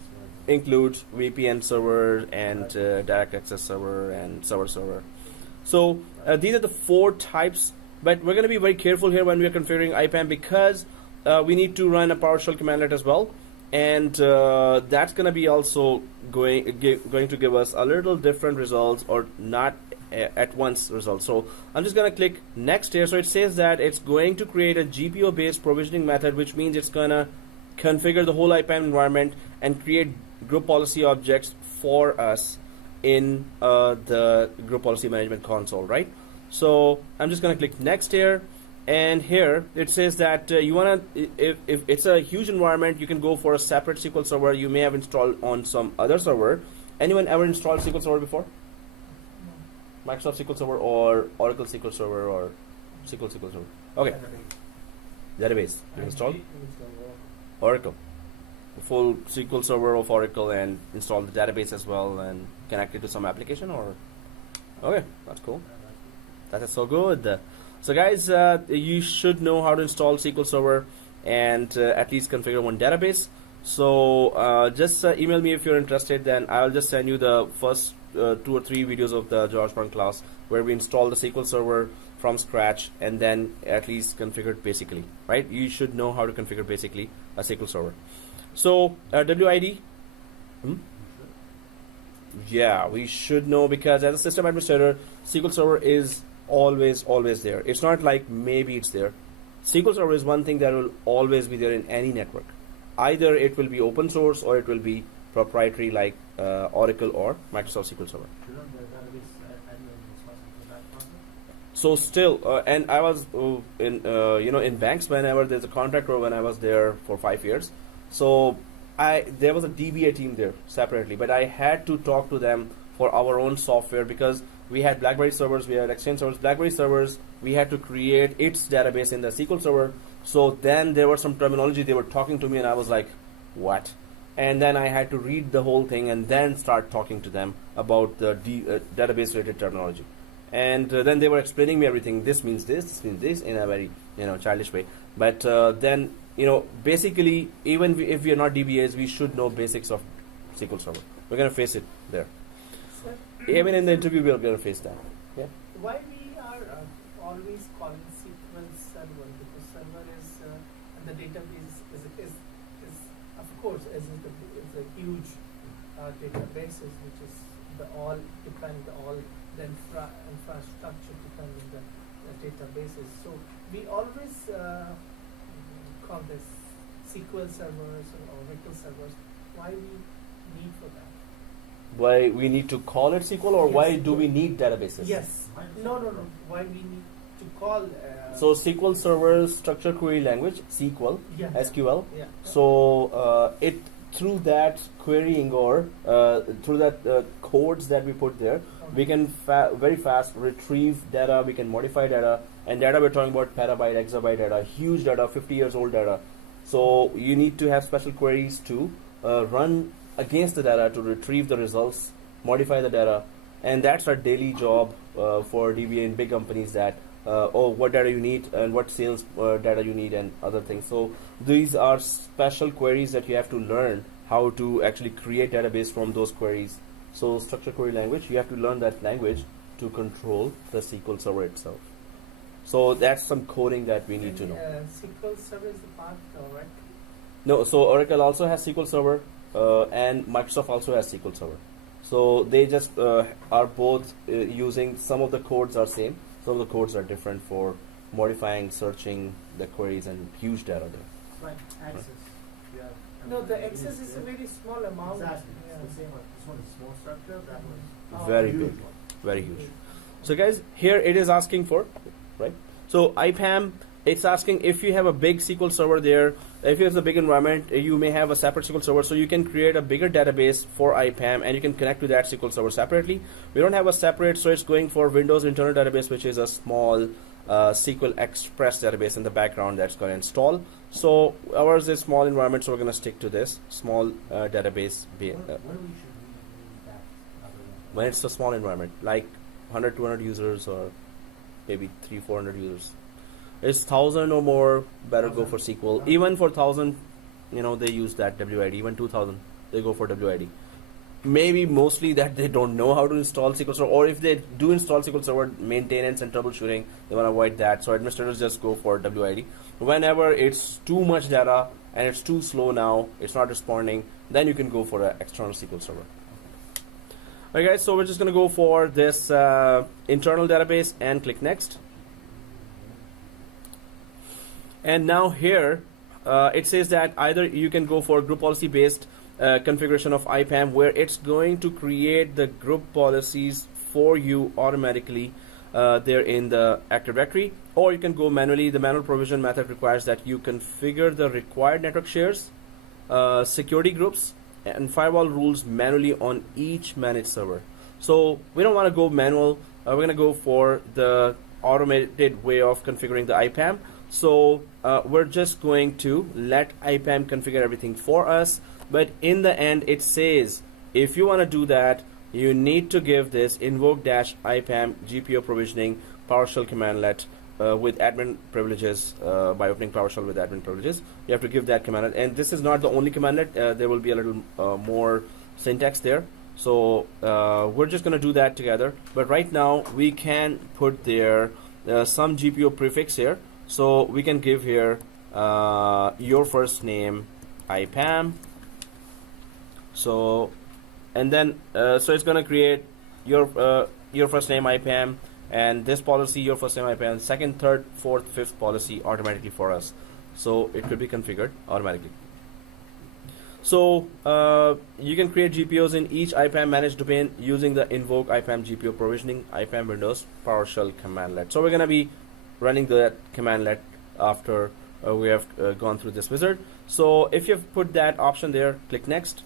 includes VPN server and direct access server and server. So these are the 4 types, but we're going to be very careful here when we are configuring IPAM, because we need to run a PowerShell commandlet as well, and that's going to be also going to give us a little different results, or not at once results. So I'm just going to click next here. So it says that it's going to create a GPO based provisioning method, which means it's going to configure the whole IPAM environment and create group policy objects for us in the group policy management console, right? So I'm just going to click next here, and here it says that you want to, if it's a huge environment, you can go for a separate SQL server you may have installed on some other server. Anyone ever installed SQL server before? Microsoft SQL Server or Oracle SQL Server or SQL Server? Okay. Database. You installed? Oracle. The full SQL Server of Oracle, and install the database as well, and connect it to some application, or? Okay, that's cool. That is so good. So guys, you should know how to install SQL Server and at least configure one database. So just email me if you're interested, then I'll just send you the first 2 or 3 videos of the George Brown class where we install the SQL Server from scratch and then at least configure it basically, right? You should know how to configure basically a SQL server. So WID, yeah, we should know, because as a system administrator, SQL Server is always there. It's not like maybe it's there. SQL Server is one thing that will always be there in any network. Either it will be open source or it will be proprietary like Oracle or Microsoft SQL Server. Shouldn't the database admin responsible for that process? So still, and I was in banks whenever there's a contract, or when I was there for 5 years. So there was a DBA team there separately, but I had to talk to them for our own software, because we had BlackBerry servers, we had Exchange servers. BlackBerry servers, we had to create its database in the SQL Server. So then there was some terminology they were talking to me, and I was like, what? And then I had to read the whole thing and then start talking to them about the database related terminology. And then they were explaining me everything. This means this means this, in a very childish way. But then basically, even if we are not DBAs, we should know basics of SQL Server. We're gonna face it there. Sir, Even in the interview, we're gonna face that. Yeah. why we are always calling SQL Server? Because server is and the database is of course is a huge databases, which is the infrastructure depending the databases. So we always call this SQL servers or Oracle servers. Why we need for that? Why we need to call it SQL, or Yes. why do we need databases? Yes. No. Why we need to call? So SQL Server Structured Query Language, SQL, Yeah. SQL. Yeah. So it through that querying or through that codes that we put there, we can very fast retrieve data. We can modify data, and data we're talking about petabyte, exabyte data, huge data, 50 years old data. So you need to have special queries to run against the data to retrieve the results, modify the data, and that's our daily job for DBA in big companies. That what data you need and what sales data you need and other things. So these are special queries that you have to learn how to actually create database from those queries. So structured query language, you have to learn that language to control the SQL Server itself. So that's some coding that we need to know. SQL Server is the part, right? No, so Oracle also has SQL Server, and Microsoft also has SQL Server. So they just are both using, some of the codes are same, some of the codes are different for modifying, searching the queries, and huge data there. Right, access. Yeah. No, the access is a very small amount. Exactly. Yeah. It's the same one. This one is small structure, that one is Very huge big. one. Very huge. So guys, here it is asking for, right? So IPAM, it's asking if you have a big SQL server there, if you have a big environment, you may have a separate SQL server, so you can create a bigger database for IPAM and you can connect to that SQL server separately. We don't have a separate, so it's going for Windows internal database, which is a small SQL Express database in the background that's going to install. So ours is small environment, so we're going to stick to this small database. When we should use that other than When it's a small environment, like 100, 200 users, or maybe 300, 400 users. It's 1,000 or more, better go for SQL. Even for 1,000, they use that WID. Even 2,000, they go for WID. Maybe mostly that they don't know how to install SQL Server, or if they do install SQL Server, maintenance and troubleshooting, they want to avoid that. So administrators just go for WID. Whenever it's too much data and it's too slow now, it's not responding, then you can go for an external SQL Server. Alright guys, so we're just going to go for this internal database and click next. And now here it says that either you can go for group policy based configuration of IPAM, where it's going to create the group policies for you automatically there in the Active Directory, or you can go manually. The manual provision method requires that you configure the required network shares, security groups, and firewall rules manually on each managed server. So we don't want to go manual. We're going to go for the automated way of configuring the IPAM. So we're just going to let IPAM configure everything for us. But in the end, it says if you want to do that, you need to give this invoke-IPAM GPO provisioning PowerShell commandlet with admin privileges by opening PowerShell with admin privileges. You have to give that commandlet, and this is not the only commandlet. There will be a little more syntax there. So we're just going to do that together. But right now, we can put there some GPO prefix here. So we can give here your first name IPAM. So and then so it's going to create your first name IPAM, and this policy your first name IPAM, second, third, fourth, fifth policy automatically for us. So it could be configured automatically. So you can create GPOs in each IPAM managed domain using the invoke IPAM GPO provisioning IPAM Windows PowerShell commandlet. So we're going to be running that commandlet after we have gone through this wizard. So if you've put that option there, click next,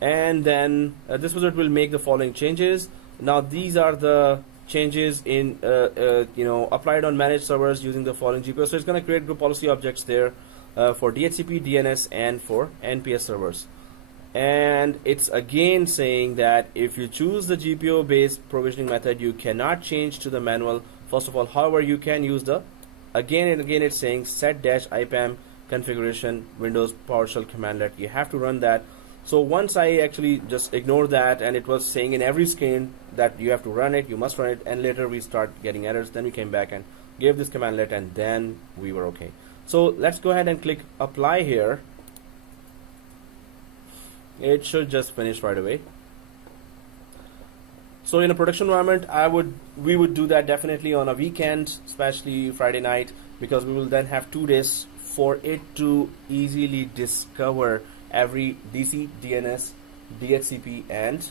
and then this wizard will make the following changes. Now these are the changes in applied on managed servers using the following GPO. So it's going to create group policy objects there for DHCP, DNS, and for NPS servers. And it's again saying that if you choose the GPO based provisioning method, you cannot change to the manual. First of all, however, you can use the again and again it's saying set-IPAM configuration Windows PowerShell commandlet. You have to run that. So once I actually just ignored that, and it was saying in every screen that you have to run it, you must run it, and later we start getting errors. Then we came back and gave this commandlet, and then we were okay. So let's go ahead and click apply here. It should just finish right away. So in a production environment, we would do that definitely on a weekend, especially Friday night, because we will then have 2 days for it to easily discover every DC, DNS, DHCP, and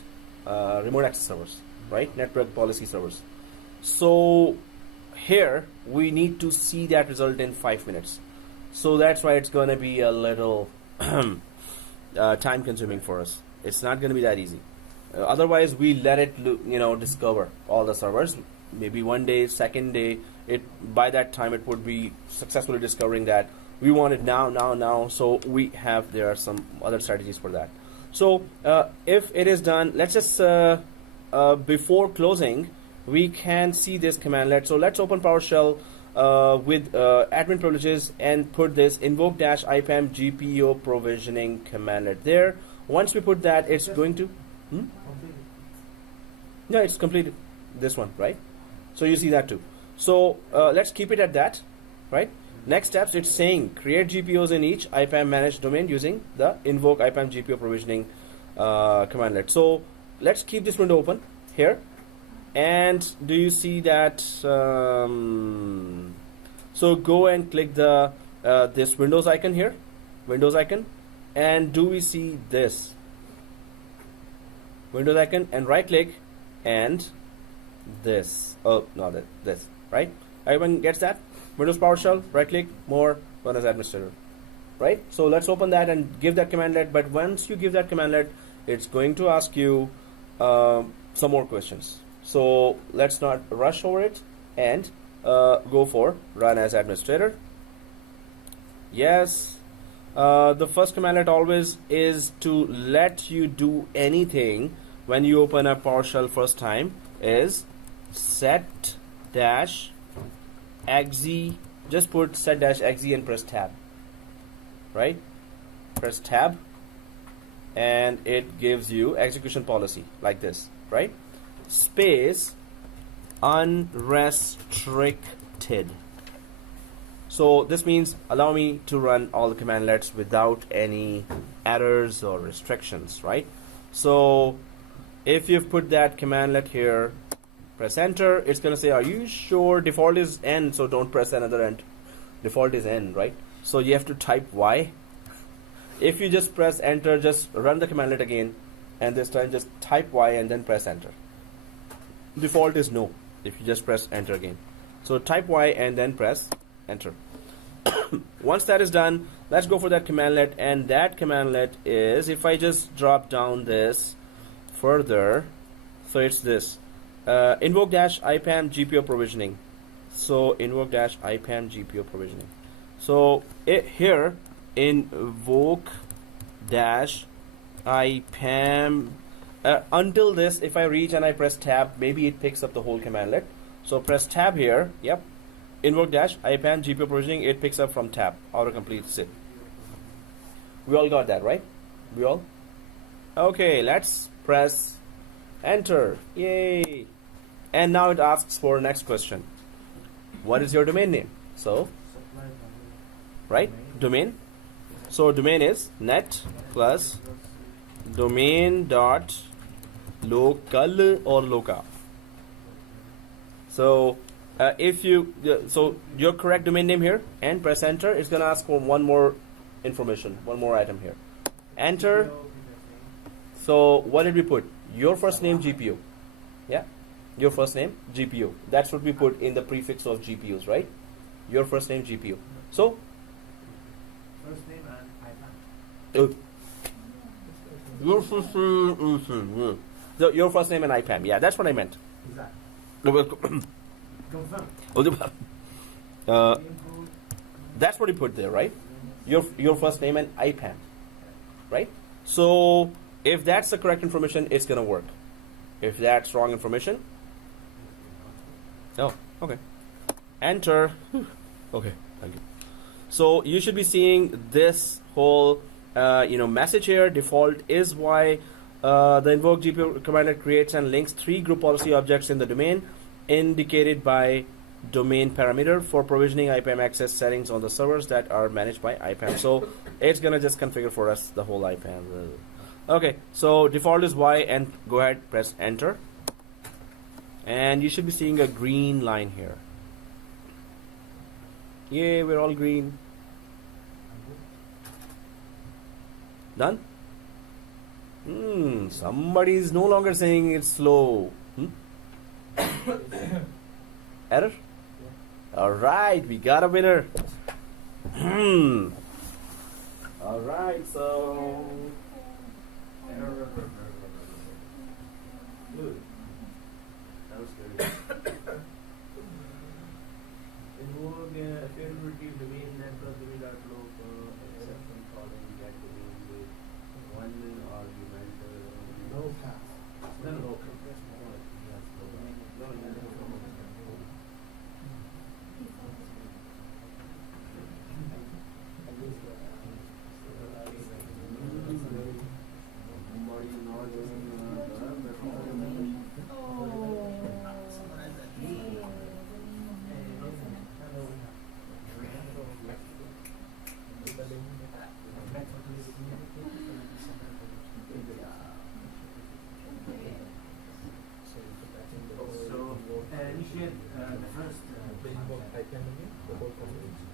remote access servers, right? Network policy servers. So here we need to see that result in 5 minutes. So that's why it's going to be a little time consuming for us. It's not going to be that easy. Otherwise, we let it discover all the servers. Maybe one day, second day, by that time it would be successfully discovering that we want it now. So there are some other strategies for that. So if it is done, let's just before closing, we can see this commandlet. So let's open PowerShell with admin privileges and put this invoke-IPAM GPO provisioning commandlet there. Once we put that, it's going to no, it's completed, this one, right? So you see that too. So let's keep it at that, right? Next steps, it's saying create GPOs in each IPAM managed domain using the invoke IPAM GPO provisioning commandlet. So let's keep this window open here. And do you see that? So go and click the this Windows icon here, Windows icon, and do we see this Windows icon? And right click and this. Oh no, this, right? Everyone gets that? Windows PowerShell, right click, more, run as administrator, right? So let's open that and give that commandlet. But once you give that commandlet, it's going to ask you some more questions. So let's not rush over it and go for run as administrator. Yes. The first commandlet always is to let you do anything when you open up PowerShell first time is set-exe. Just put set-exe and press tab, right? Press tab and it gives you execution policy like this, right? Space unrestricted. So this means allow me to run all the commandlets without any errors or restrictions, right? So if you've put that commandlet here, press enter, it's going to say, are you sure? Default is N, so don't press another enter. Default is N, right? So you have to type Y. If you just press enter, just run the commandlet again, and this time just type Y and then press enter. Default is no if you just press enter again. So type Y and then press enter. Once that is done, let's go for that commandlet, and that commandlet is, if I just drop down this further, so it's this invoke-IPAM GPO provisioning. So invoke-IPAM GPO provisioning. So here invoke-IPAM until this, if I reach and I press tab, maybe it picks up the whole commandlet. So press tab here. Yep. Invoke-IPAM GPO provisioning, it picks up from tab. Autocompletes it. We all got that, right? We all? Okay, let's press enter. Yay. And now it asks for next question. What is your domain name? So, right, domain. So domain is net plus domain dot local or loca. So if you so your correct domain name here and press enter, it's gonna ask for one more information, one more item here. Enter. So what did we put? Your first name GPU. Yeah, your first name GPU. That's what we put in the prefix of GPUs, right? Your first name GPU. So First name and IPAM. your first name. So your first name and IPAM. Yeah, that's what I meant. Exactly. Confirm. That's what you put there, right? Your first name and IPAM, right? So if that's the correct information, it's gonna work. If that's wrong information, oh, okay. Enter. Okay, thank you. So you should be seeing this whole message here. Default is why the invoke GPU commander creates and links 3 group policy objects in the domain indicated by domain parameter for provisioning IPAM access settings on the servers that are managed by IPAM. So it's gonna just configure for us the whole IPAM. Okay, so default is Y, and go ahead, press enter, and you should be seeing a green line here. Yay, we're all green. Done? Somebody is no longer saying it's slow. Error? Alright, we got a winner. Alright, so good. That was good. Invoke failed to retrieve domain netplus domain.loc except from calling get domain with one argument. No pass. No. Initiate the first IPAM again, the whole combination.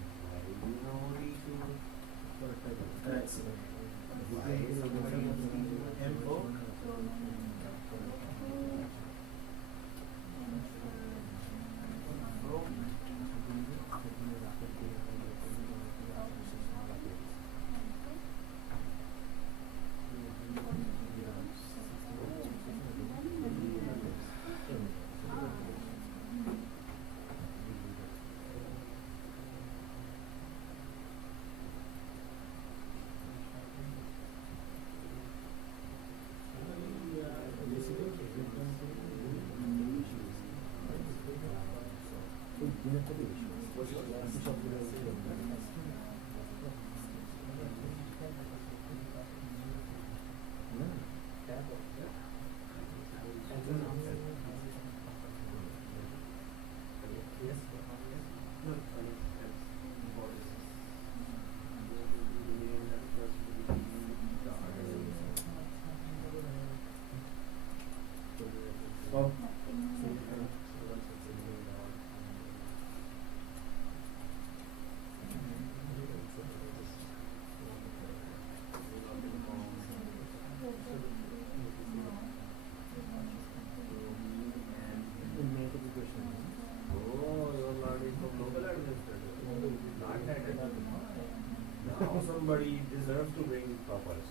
Now somebody deserves to bring Popeyes.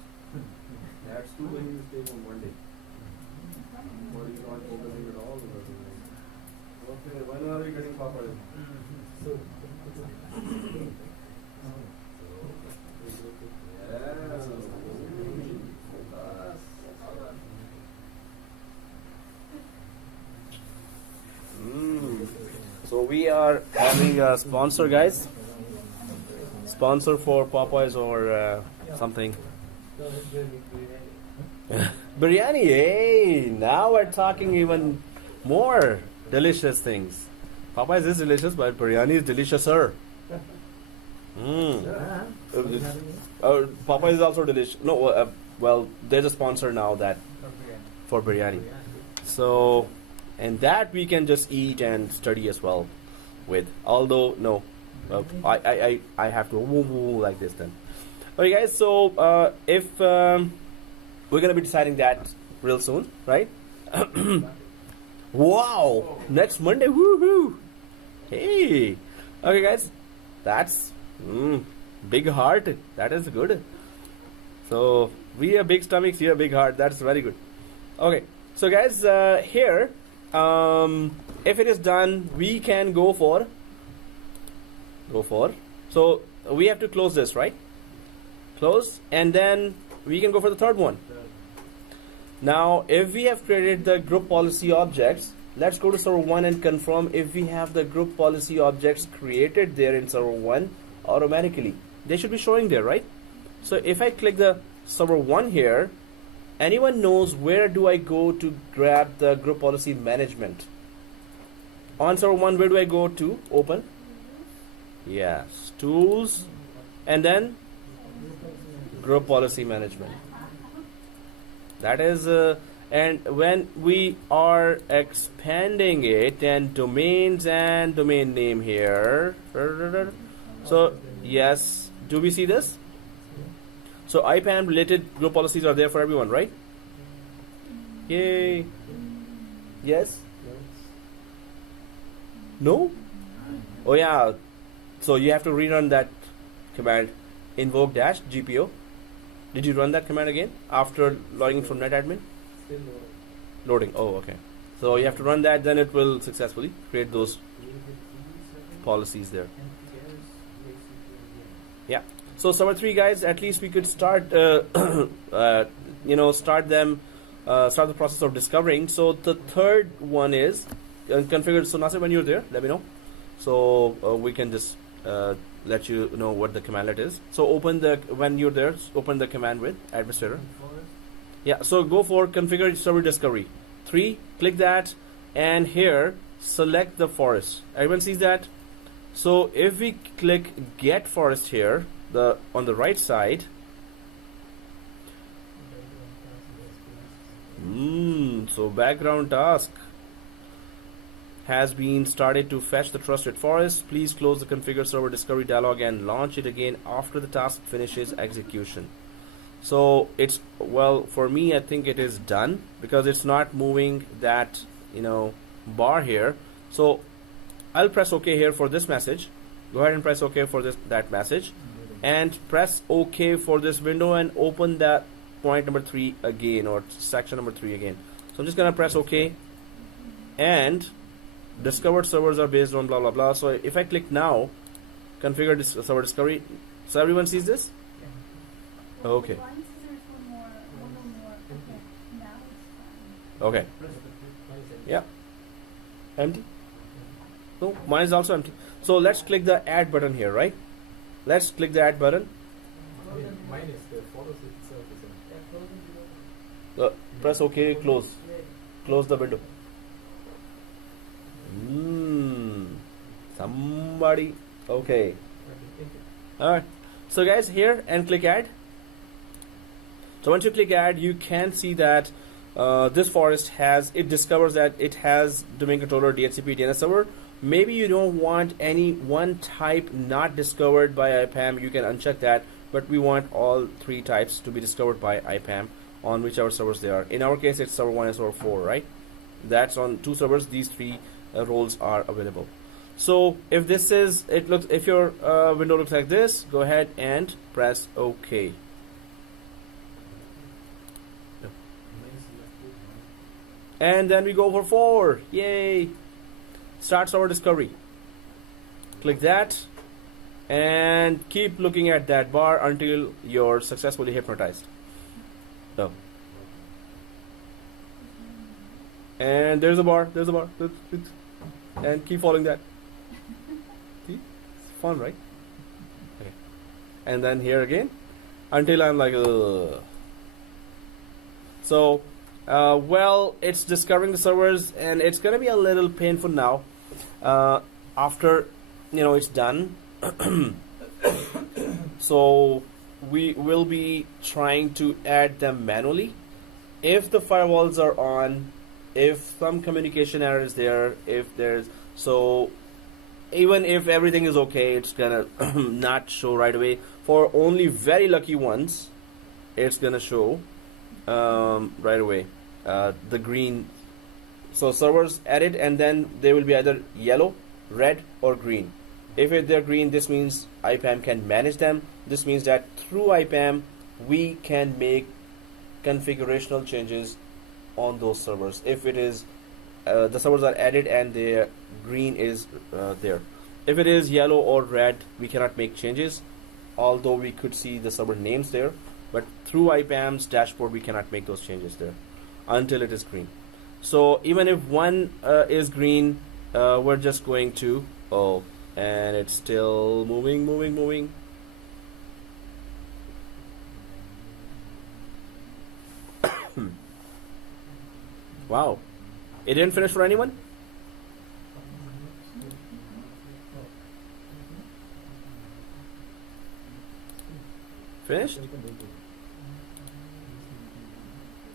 That's too many mistakes on one day. What is not focusing at all? Okay, when are we getting Popeyes? So we are having a sponsor, guys. Sponsor for Popeyes or something. Biryani, hey! Now we're talking even more. delicious things. Popeyes is delicious, but biryani is deliciouser. Popeyes is also delicious. No, well, there's a sponsor now that for biryani. So, and that we can just eat and study as well with. Although, no, I have to like this then. Okay, guys. So, if we're gonna be deciding that real soon, right? Wow! Next Monday, woohoo! Hey, okay, guys. That's big heart. That is good. So we have big stomachs, you have big heart. That's very good. Okay, so guys, here, if it is done, we can go for. So we have to close this, right? Close, and then we can go for the third one. Now, if we have created the group policy objects, let's go to server 1 and confirm if we have the group policy objects created there in server 1 automatically. They should be showing there, right? So if I click the server 1 here, anyone knows where do I go to grab the group policy management? On server 1, where do I go to open? Yes, tools, and then group policy management. That is, and when we are expanding it and domains and domain name here, so yes, do we see this? So IPAM related group policies are there for everyone, right? Yay. Yes? No? Oh yeah, so you have to rerun that command, invoke dash GPO. Did you run that command again after logging from netadmin? Still Loading. Oh, okay. So you have to run that, then it will successfully create those policies there. Yeah. So server 3 guys, at least we could start, start the process of discovering. So the third one is configured. So Nasir, when you're there, let me know. So we can just let you know what the commandlet is. So when you're there, open the command with administrator. Yeah, so go for configure server discovery. 3, click that, and here select the forest. Everyone sees that? So if we click get forest here, on the right side, so background task has been started to fetch the trusted forest. Please close the configure server discovery dialog and launch it again after the task finishes execution. So it's, well, for me, I think it is done because it's not moving that, bar here. So I'll press OK here for this message. Go ahead and press OK for that message, and press OK for this window and open that point number 3 again, or section number 3 again. So I'm just gonna press OK, and discovered servers are based on blah blah blah. So if I click now, configure server discovery, so everyone sees this. Okay. Okay. Yeah. Empty. No, mine is also empty. So let's click the add button here, right? Let's click the add button. Mine is the forest itself is Press OK, close the window. Somebody. Okay. Alright. So guys, here and click add. So once you click add, you can see that this forest discovers that it has domain controller, DHCP, DNS server. Maybe you don't want any one type not discovered by IPAM, you can uncheck that, but we want all 3 types to be discovered by IPAM on whichever servers they are. In our case, it's server 1 and server 4, right? That's on 2 servers, these 3 roles are available. So if if your window looks like this, go ahead and press OK. And then we go for 4. Yay! Start server discovery. Click that and keep looking at that bar until you're successfully hypnotized. So, and there's a bar, and keep following that. See? It's fun, right? Okay. And then here again until I'm like, ugh. So Well, it's discovering the servers, and it's gonna be a little painful now. After it's done, so we will be trying to add them manually. If the firewalls are on, if some communication error is there, if there's so. Even if everything is okay, it's gonna not show right away. For only very lucky ones, it's gonna show right away the green. So servers added, and then they will be either yellow, red, or green. If they're green, this means IPAM can manage them. This means that through IPAM we can make configurational changes on those servers. If it is the servers are added and the green is there. If it is yellow or red, we cannot make changes, although we could see the server names there. But through IPAM's dashboard, we cannot make those changes there until it is green. So even if one is green, we're just going to and it's still moving. Wow. It didn't finish for anyone? Finished?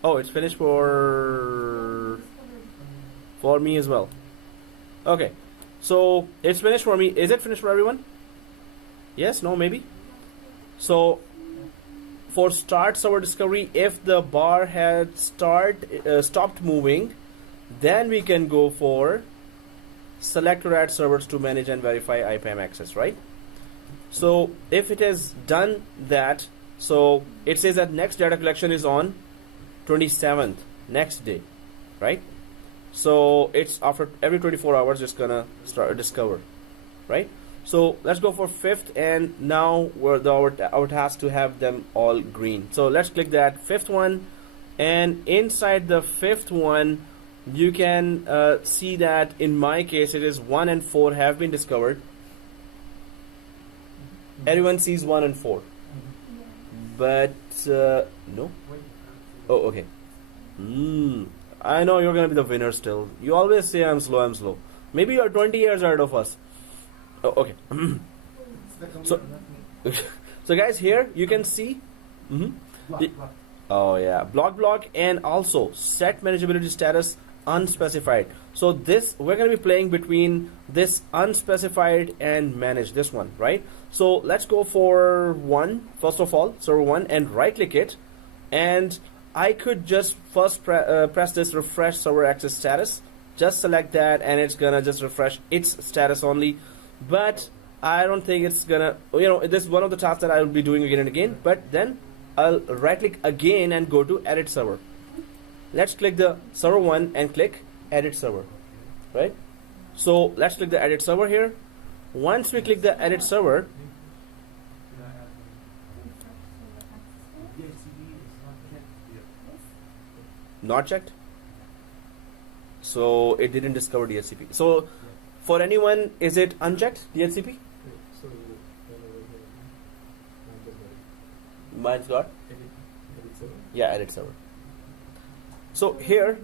Oh, it's finished for me as well. Okay. So, it's finished for me. Is it finished for everyone? Yes, no, maybe? So, for start server discovery, if the bar had stopped moving, then we can go for select or add servers to manage and verify IPAM access, right? So if it has done that, so it says that next data collection is on 27th, next day, right? So it's after every 24 hours it's gonna start discover, right? So let's go for 5th, and now our task to have them all green. So let's click that 5th one, and inside the 5th one you can see that in my case it is 1 and 4 have been discovered. Everyone sees 1 and 4, but no. Oh, okay. I know you're gonna be the winner still. You always say I'm slow. Maybe you're 20 years ahead of us. Oh, okay. So guys, here you can see. Oh yeah, block, and also set manageability status unspecified. So this we're going to be playing between this unspecified and manage, this one, right? So let's go for one, first of all, server 1, and right click it, and I could just first press this refresh server access status. Just select that, and it's gonna just refresh its status only. But I don't think it's gonna, this is one of the tasks that I will be doing again and again. But then I'll right click again and go to edit server. Let's click the server 1 and click edit server, right? So let's click the edit server here. Once we click the edit server, not checked, so it didn't discover DHCP. So for anyone, is it unchecked DHCP? So Mine's got edit server. Yeah, edit server. So here,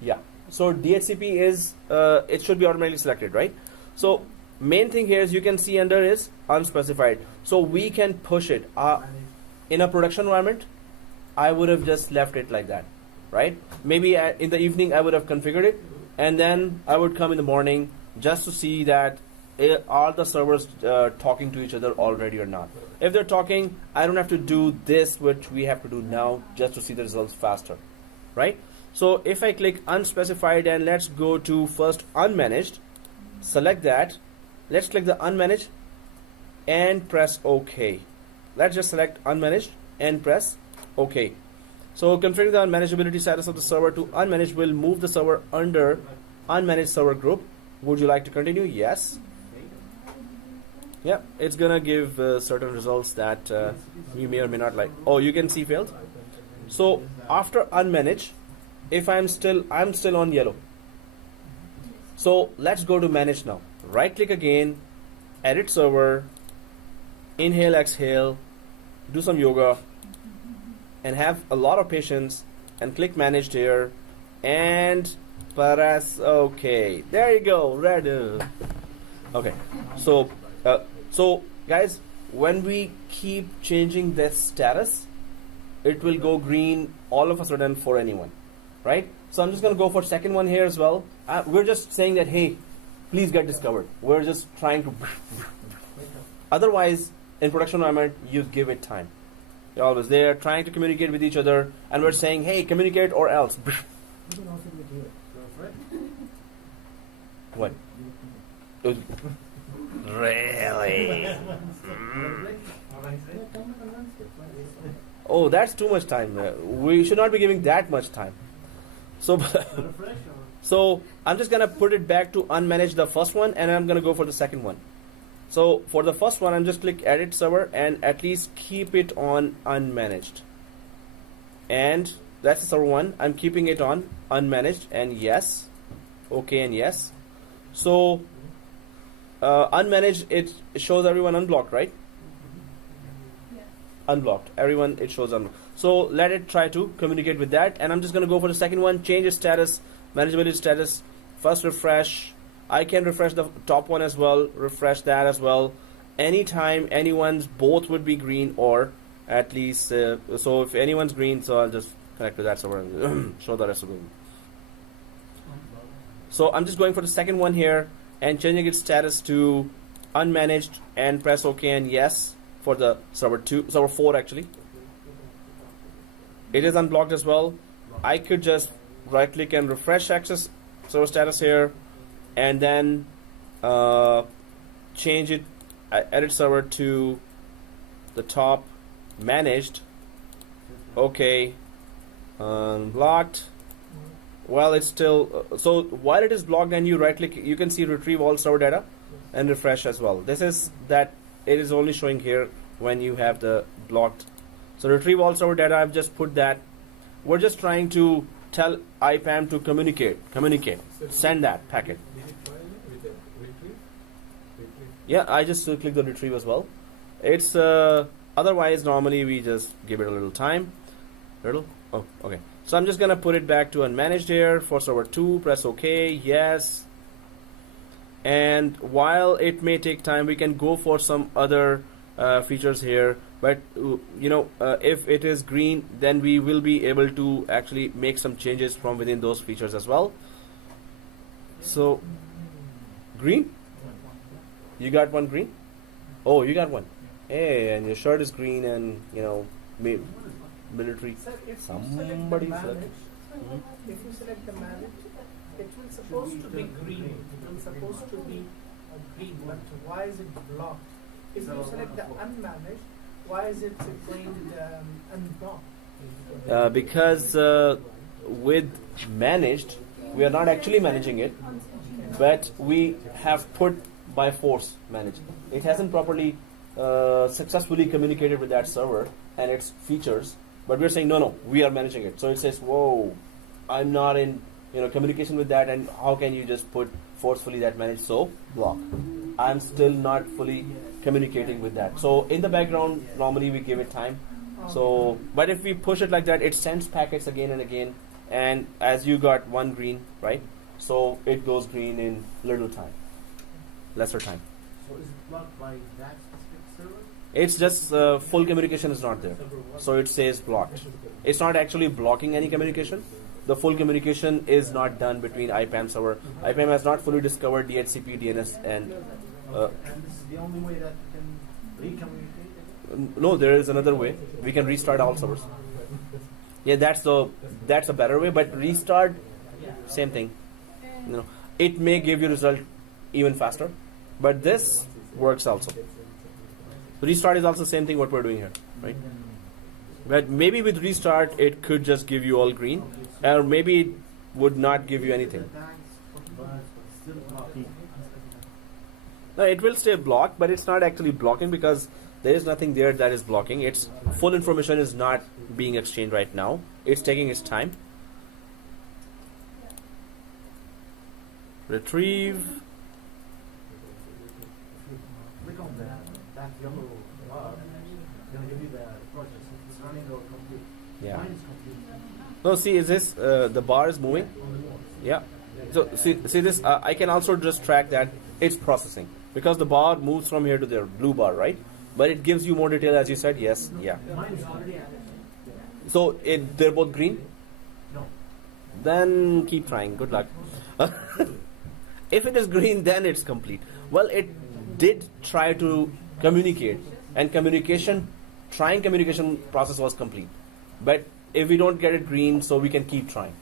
yeah, so DHCP is it should be automatically selected, right? So main thing here is you can see under is unspecified, so we can push it in a production environment. I would have just left it like that, right? Maybe in the evening I would have configured it, and then I would come in the morning just to see that are the servers talking to each other already or not. If they're talking, I don't have to do this, which we have to do now, just to see the results faster, right? So if I click unspecified, and let's go to first unmanaged, select that, let's click the unmanaged and press OK. Let's just select unmanaged and press OK. So configuring the unmanageability status of the server to unmanaged will move the server under unmanaged server group. Would you like to continue? Yes. Yeah, it's gonna give certain results that you may or may not like. Oh, you can see failed. So after unmanaged, if I'm still on yellow. So let's go to manage now. Right click again, edit server, inhale, exhale, do some yoga, and have a lot of patience, and click managed here and press OK. There you go, ready. Okay, so guys, when we keep changing this status, it will go green all of a sudden for anyone, right? So I'm just going to go for second one here as well. We're just saying that, hey, please get discovered. We're just trying to otherwise in production environment you give it time. You're always there trying to communicate with each other, and we're saying, hey, communicate or else. You can also do it. What? Really? Oh, that's too much time. We should not be giving that much time. So, so I'm just gonna put it back to unmanage the first one, and I'm gonna go for the second one. So for the first one, I'm just click edit server and at least keep it on unmanaged. And that's the server one. I'm keeping it on unmanaged and yes, okay and yes. So unmanaged, it shows everyone unblocked, right? Unblocked. Everyone, it shows unblocked. So let it try to communicate with that, and I'm just going to go for the second one. Change its status, manageability status. First refresh. I can refresh the top one as well. Refresh that as well. Anytime anyone's both would be green, or at least so if anyone's green, so I'll just connect to that server and show the rest of them. So I'm just going for the second one here and changing its status to unmanaged and press OK and yes for the server 4 actually. It is unblocked as well. I could just right click and refresh access server status here and then change it, edit server to the top, managed, OK, unblocked. Well, it's still so while it is blocked and you right click, you can see retrieve all server data and refresh as well. This is that it is only showing here when you have the blocked. So retrieve all server data, I've just put that. We're just trying to tell IPAM to communicate, send that packet. Did you try with the retrieve? Yeah, I just click the retrieve as well. It's otherwise normally we just give it a little time. Oh, okay. So I'm just gonna put it back to unmanaged here for server 2. Press OK, yes. And while it may take time, we can go for some other features here. But you know, if it is green, then we will be able to actually make some changes from within those features as well. So green, you got one green. Oh, you got one. Hey, and your shirt is green, and you know, military. Sir, if Somebody you select the select. manage, if you select the manage, it will supposed to be green. It will supposed to be green, but why is it blocked? If you select the unmanaged, why is it going unblocked? Because with managed, we are not actually managing it, but we have put by force managed. It hasn't properly successfully communicated with that server and its features, but we're saying no, we are managing it. So it says, whoa, I'm not in communication with that, and how can you just put forcefully that managed? So block. I'm still not fully communicating with that. So in the background, normally we give it time. So, but if we push it like that, it sends packets again and again, and as you got one green, right? So it goes green in little time, lesser time. So is it blocked by that specific server? It's just full communication is not there, so it says blocked. It's not actually blocking any communication. The full communication is not done between IPAM server. IPAM has not fully discovered DHCP, DNS, and And this is the only way that you can re-communicate? no, there is another way. We can restart all servers. Yeah, that's a better way. But restart, same thing. It may give you result even faster, but this works also. Restart is also same thing what we're doing here, right? But maybe with restart it could just give you all green, or maybe it would not give you anything. No, it will stay blocked, but it's not actually blocking because there is nothing there that is blocking. Its full information is not being exchanged right now. It's taking its time. Retrieve. Click on that yellow bar, it's going to give you the process. It's running or complete. Yeah. Mine is complete. No, see, is this the bar is moving? Yeah. So see this. I can also just track that it's processing because the bar moves from here to the blue bar, right? But it gives you more detail, as you said. Yes. Yeah. Mine is already added. So they're both green. No. Then keep trying. Good luck. If it is green, then it's complete. Well, it did try to communicate, and trying communication process was complete. But if we don't get it green, so we can keep trying.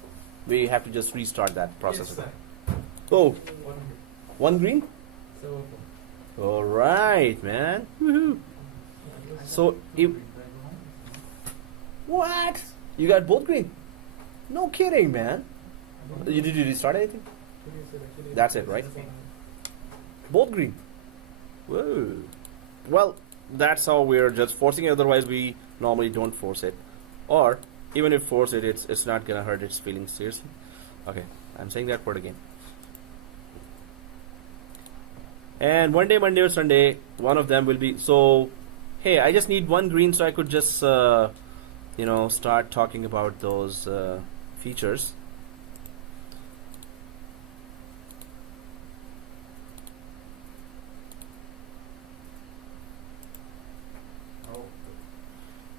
We have to just restart that process. Yes, Oh, one green? So, All right, man. Woohoo. So, what? You got both green? No kidding, man. Did you restart anything? That's it, right? Both green. Whoa. Well, that's how we're just forcing it. Otherwise, we normally don't force it. Or, even if force it, it's not gonna hurt its feelings seriously. Okay, I'm saying that word again. And one day, Monday or Sunday, one of them will be. So, hey, I just need one green so I could just, start talking about those features.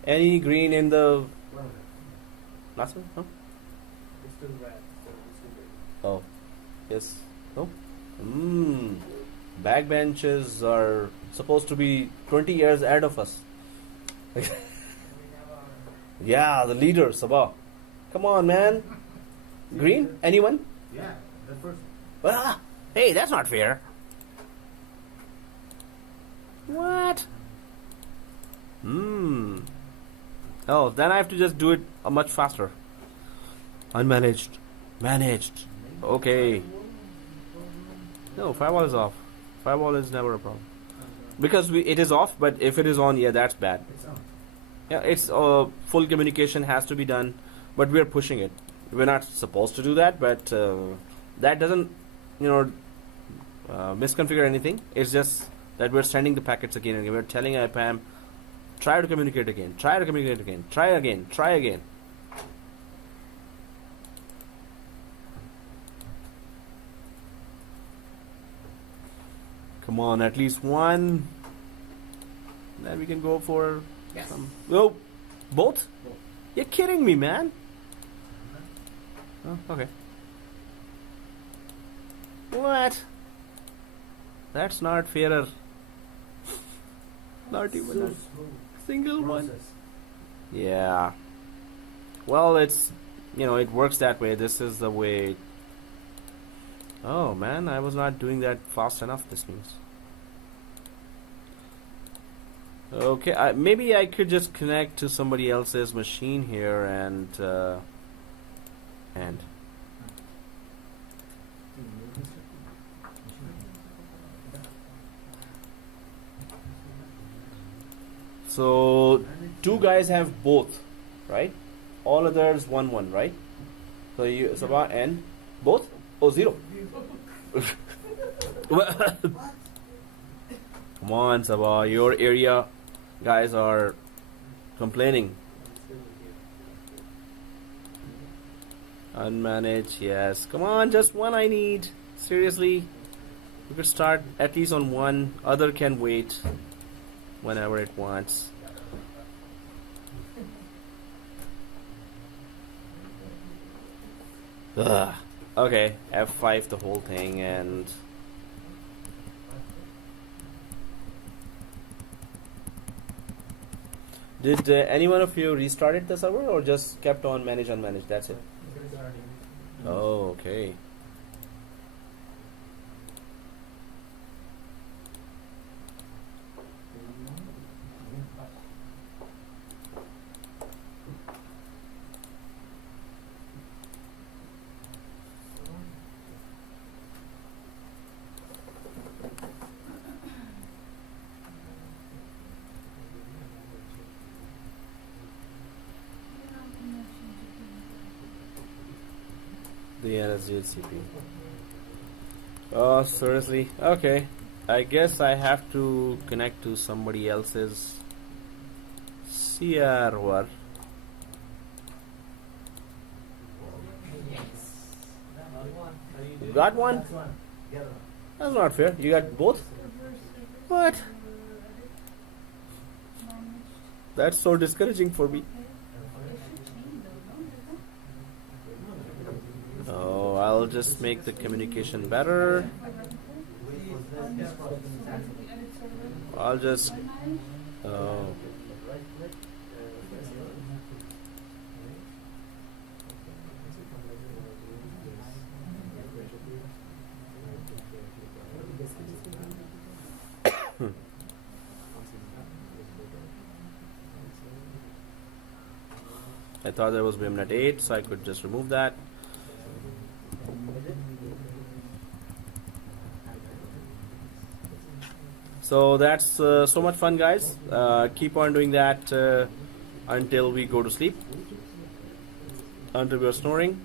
Any green in the last one? No? it's still red, so it's still red. Oh, yes. No? Backbenches are supposed to be 20 years ahead of us. Yeah, the leader, Sabah. Come on, man. Green? Anyone? Yeah, the first. Ah, hey, that's not fair. What? Oh, then I have to just do it much faster. Unmanaged. Managed. Okay. No, firewall is off. Firewall is never a problem. Because it is off, but if it is on, yeah, that's bad. It's on. Yeah, it's full communication has to be done, but we're pushing it. We're not supposed to do that, but that doesn't, misconfigure anything. It's just that we're sending the packets again and again. We're telling IPAM, try to communicate again, try to communicate again, try again, try again. Come on, at least one. Then we can go for some. Oh, both? You're kidding me, man. Oh, okay. What? That's not fairer. Not even a single one. Yeah. Well, it's, it works that way. This is the way. Oh, man, I was not doing that fast enough, this means. Okay, maybe I could just connect to somebody else's machine here and. So, two guys have both, right? All others 1-1, right? So you Sabah and both? Oh, 0. Come on, Sabah, your area guys are complaining. Unmanaged, yes. Come on, just one I need. Seriously. We could start at least on one. Other can wait whenever it wants. Ugh. Okay, F5 the whole thing and... Did any one of you restarted the server or just kept on manage unmanaged? That's it. Oh, okay. The NSGCP. Oh, seriously? Okay. I guess I have to connect to somebody else's server. got one? That's one. The other one. That's not fair. You got both? What? That's so discouraging for me. Oh, I'll just make the communication better. I'll just. Oh. I thought there was VMNet 8, so I could just remove that. So that's so much fun, guys. Keep on doing that until we go to sleep, until we are snoring.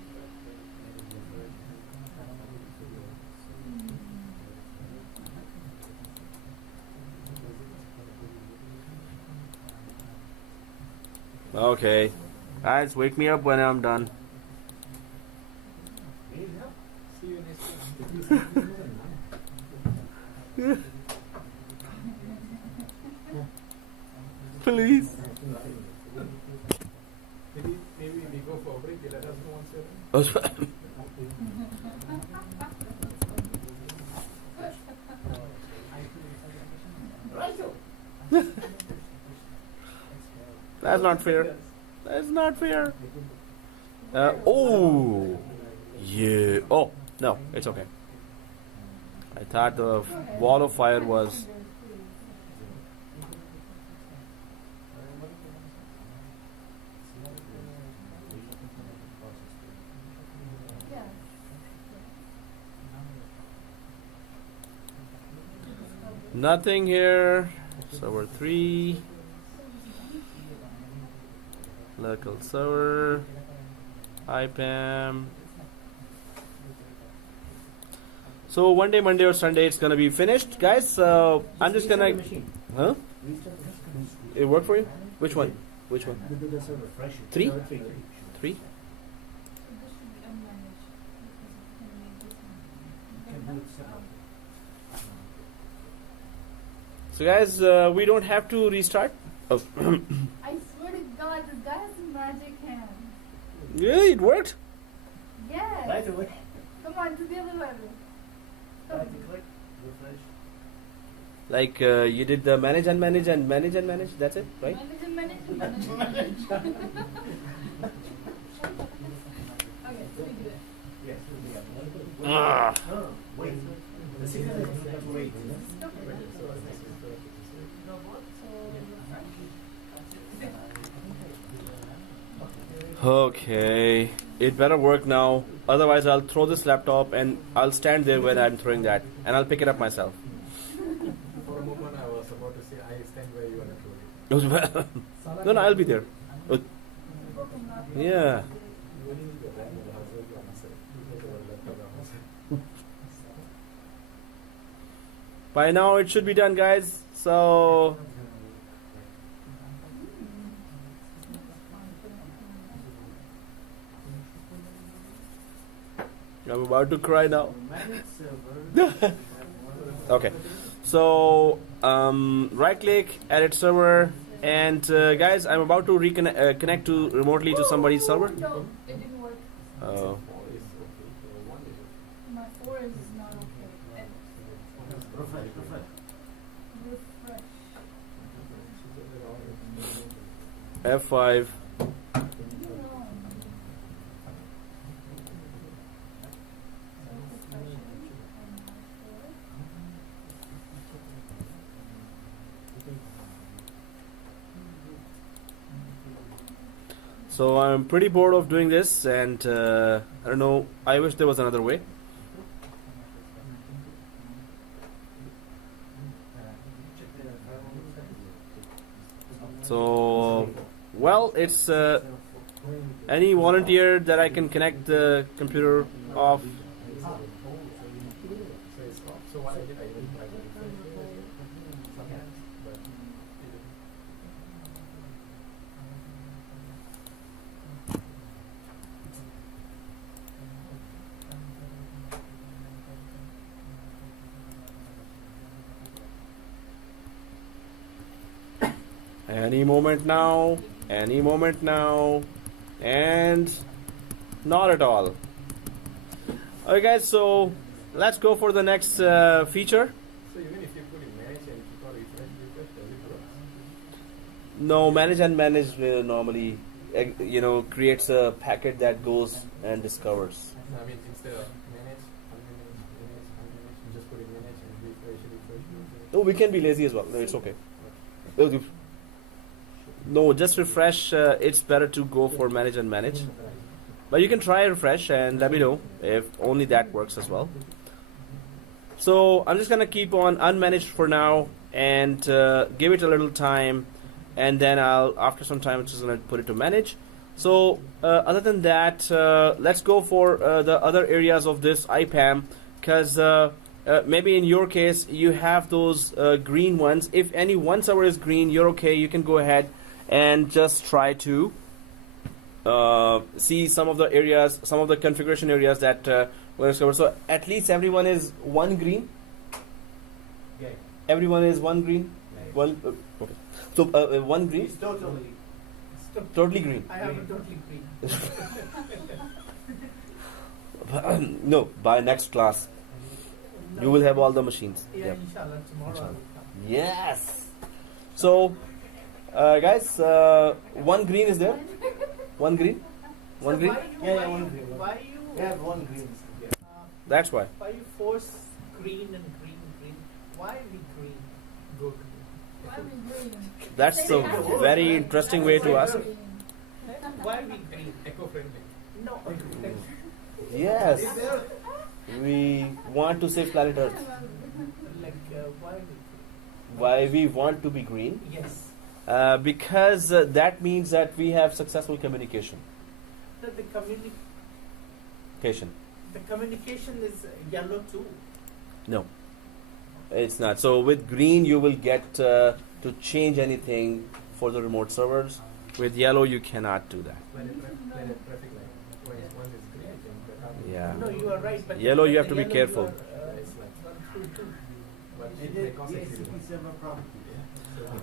Okay, guys, wake me up when I'm done. See you next week. Please. Maybe we go for a break. Let us know once you're done. That's not fair. That's not fair. Oh, yeah. Oh, no, it's okay. I thought the wall of fire was. Nothing here. Server 3. Local server. IPAM. So one day, Monday or Sunday, it's gonna be finished, guys. So I'm just gonna. Huh? It worked for you? Which one? Which one? The server fresh. 3? 3? So guys, we don't have to restart. Oh. I swear to God, this guy has some magic hands. Really, it worked. Yes. Right away. Come on to the other level. Right click. Refresh. Like you did the manage and manage and manage and manage. That's it, right? Manage and manage and manage and manage. Okay, so we do it. Yes. Ah. No, wait. The secret is you have to wait. Okay, it better work now. Otherwise, I'll throw this laptop and I'll stand there when I'm throwing that, and I'll pick it up myself. For a moment, I was about to say, I stand where you want to throw it. No, I'll be there. Yeah. By now, it should be done, guys. So. I'm about to cry now. Okay, so right click, edit server, and guys, I'm about to reconnect connect to remotely to somebody's server. No, it didn't work. Oh. My 4 is not okay. Refresh. Refresh. F5. So I'm pretty bored of doing this, and I don't know. I wish there was another way. So, well, it's any volunteer that I can connect the computer off. So what I did, I even tried to refresh sometimes, but it didn't. Any moment now. Any moment now. And not at all. Okay, guys. So let's go for the next feature. So even if you put in manage and if you call refresh, does it work? No, manage and manage normally, creates a packet that goes and discovers. No, I mean instead of manage, unmanage, you just put in manage and refresh. No, we can be lazy as well. No, it's okay. No, just refresh. It's better to go for manage and manage. But you can try refresh and let me know if only that works as well. So I'm just gonna keep on unmanaged for now and give it a little time, and then after some time, I'm just gonna put it to manage. So other than that, let's go for the other areas of this IPAM, because maybe in your case you have those green ones. If any one server is green, you're okay. You can go ahead and just try to see some of the areas, some of the configuration areas that were discovered. So at least everyone is one green. Yeah. Everyone is one green. One. Okay. So one green. It's totally. Totally green. I have a totally green. No, by next class you will have all the machines. Yeah, Yep. inshallah, tomorrow I will come. Yes. So, guys, one green is there. One green. One So green. One green. Why you? We have one green. Yeah. That's why. Why you force green and green? Why we green? Go green. Why we green? That's a very interesting way to ask. Why we green? Eco-friendly. No. Yes. Is there? We want to save planet Earth. Like why we green? Why we want to be green? Yes. Because that means that we have successful communication. The communication is yellow too. No, it's not. So with green, you will get to change anything for the remote servers. With yellow, you cannot do that. Planet traffic light. When one is green, then Yeah. No, you are right. But Yellow, you the have to be yellow careful. You are, gone through too. but It it is may cause the accident. SCP server property.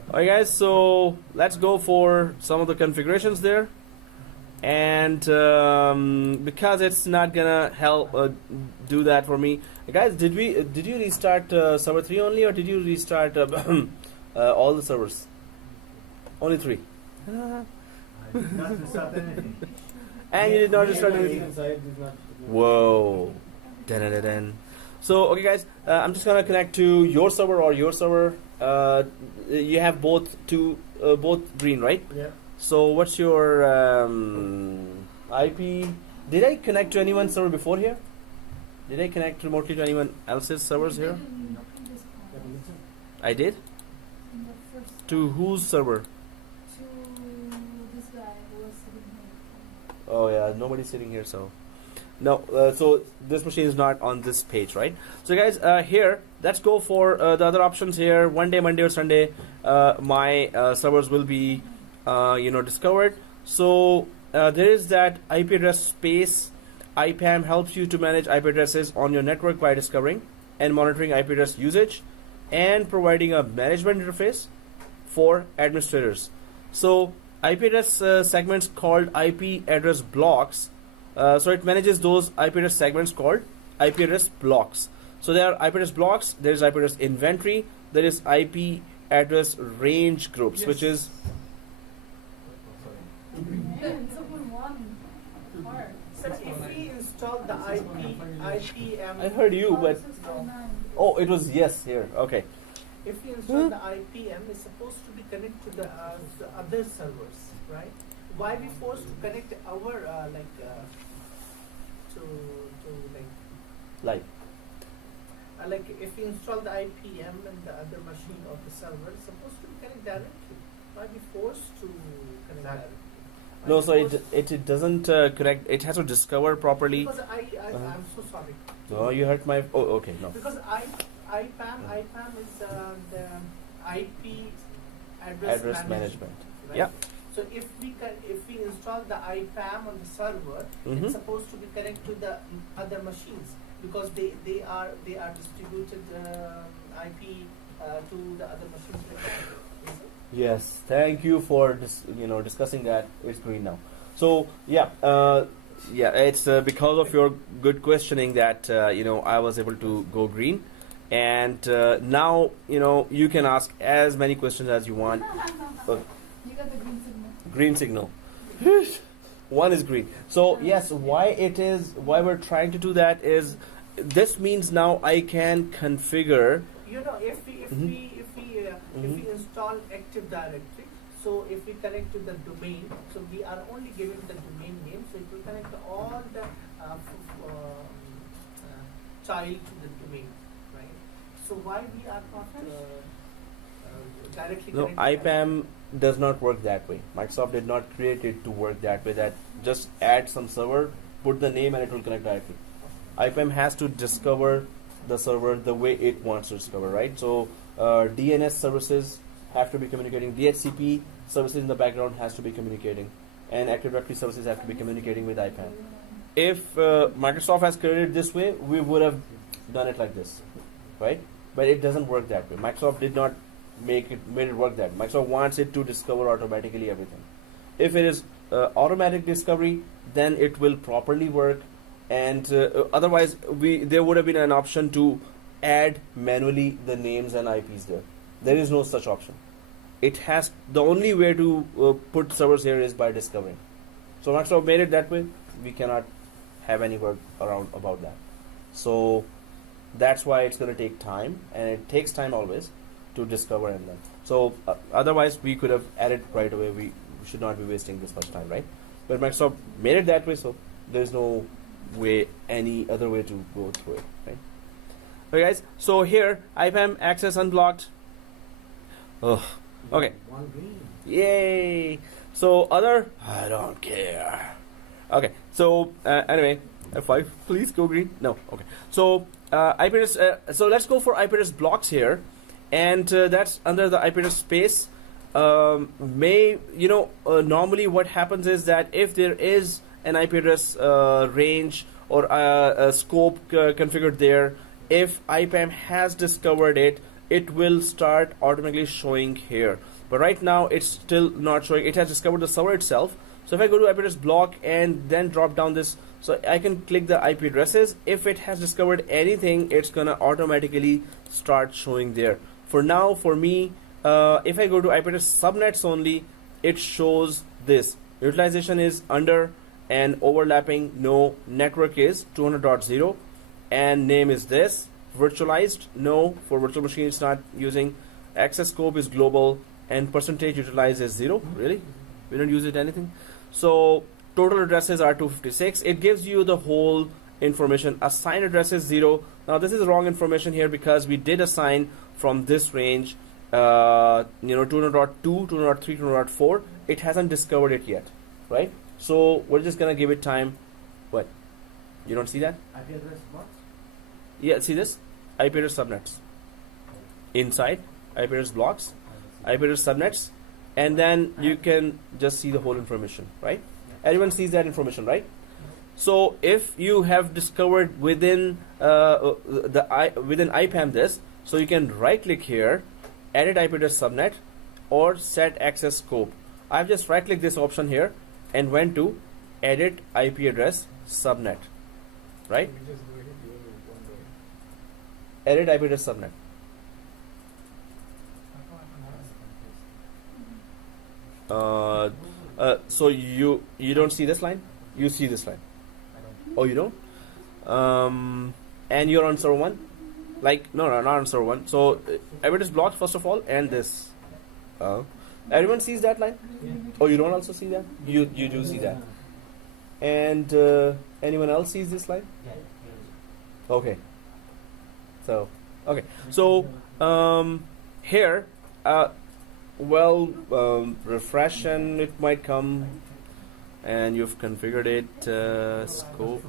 Alright, guys. So let's go for some of the configurations there. And because it's not gonna help do that for me, guys. Did you restart server 3 only, or did you restart all the servers? Only 3. Not to start anything. And you did not restart anything. Inside is not. Whoa. Dun-dun-dun-dun. So, okay, guys, I'm just gonna connect to your server or your server. You have both green, right? Yeah. So, what's your IP? Did I connect to anyone's server before here? Did I connect remotely to anyone else's servers here? I did. To whose server? To this guy who was sitting here. Oh yeah, nobody's sitting here, so no. So this machine is not on this page, right? So guys, here let's go for the other options here. One day, Monday or Sunday, my servers will be, discovered. So there is that IP address space. IPAM helps you to manage IP addresses on your network by discovering and monitoring IP address usage and providing a management interface for administrators. So IP address segments called IP address blocks. So it manages those IP address segments called IP address blocks. So there are IP address blocks, there is IP address inventory, there is IP address range groups, Yes. which is Someone won. Hard. So if we install the IPM. I heard you, but oh, it was yes here. Okay. If we install the IPM, it's supposed to be connected to the other servers, right? Why we forced to connect our Like like if we install the IPM and the other machine of the server, it's supposed to be connected directly. Why we forced to connect directly? Why no, we so forced- it doesn't connect. It has to discover properly. Because I'm so sorry. No, you hurt my. Oh, okay, no. Because IPAM is the IP Address management. Right? Yeah. So if we install the IPAM on the server, Mhm. it's supposed to be connected to the other machines because they are distributed IP to the other machines. Like that. Is it? Yes, thank you for discussing that. It's green now. So yeah, it's because of your good questioning that I was able to go green, and now you can ask as many questions as you want. You got the green signal. Green signal. One is green. So yes, why we're trying to do that is this means now I can configure. If we install Active Directory, so if we connect to the domain, so we are only giving the domain name, so it will connect to all the child to the domain, right? So why we are not directly No, connected? IPAM does not work that way. Microsoft did not create it to work that way. That just add some server, put the name, and it will connect directly. IPAM has to discover the server the way it wants to discover, right? So DNS services have to be communicating. DHCP services in the background has to be communicating, and Active Directory services have to be communicating with IPAM. If Microsoft has created it this way, we would have done it like this, right? But it doesn't work that way. Microsoft did not made it work that way. Microsoft wants it to discover automatically everything. If it is automatic discovery, then it will properly work, and otherwise there would have been an option to add manually the names and IPs there. There is no such option. The only way to put servers here is by discovering. So Microsoft made it that way. We cannot have any work around about that. So that's why it's going to take time, and it takes time always to discover and then. So otherwise we could have added right away. We should not be wasting this much time, right? But Microsoft made it that way, so there's no way, any other way to go through it, right? Okay, guys. So here, IPAM access unblocked. Oh, okay. One green. Yay! So I don't care. Okay. So anyway, F5, please go green. No. Okay. So IP address. So let's go for IP address blocks here, and that's under the IP address space. Normally what happens is that if there is an IP address range or a scope configured there, if IPAM has discovered it, it will start automatically showing here. But right now it's still not showing. It has discovered the server itself. So if I go to IP address block and then drop down this, so I can click the IP addresses. If it has discovered anything, it's gonna automatically start showing there. For now, for me, if I go to IP address subnets only, it shows this. Utilization is under and overlapping, no. Network is 200.0 and name is this. Virtualized, no. For virtual machine it's not using. Access scope is global and percentage utilized is 0. Really? We don't use it anything. So total addresses are 256. It gives you the whole information. Assigned address is 0. Now this is wrong information here because we did assign from this range 200.2, 200.3, 200.4. It hasn't discovered it yet, right? So we're just gonna give it time. What? You don't see that? IP address box? Yeah, see this? IP address subnets. Inside, IP address blocks, IP address subnets, and then you can just see the whole information, right? Everyone sees that information, right? So if you have discovered within within IPAM this, so you can right click here, edit IP address subnet, or set access scope. I've just right clicked this option here and went to edit IP address subnet, right? We just do it even with one way. Edit IP address subnet. So you don't see this line? You see this line? Oh, you don't? And you're on server 1? Like, no, not on server 1. So everything is blocked first of all, and this. Everyone sees that line? Oh, you don't also see that? You do see that. And anyone else sees this line? Okay. So, okay. So here, refresh and it might come, and you've configured it, scope.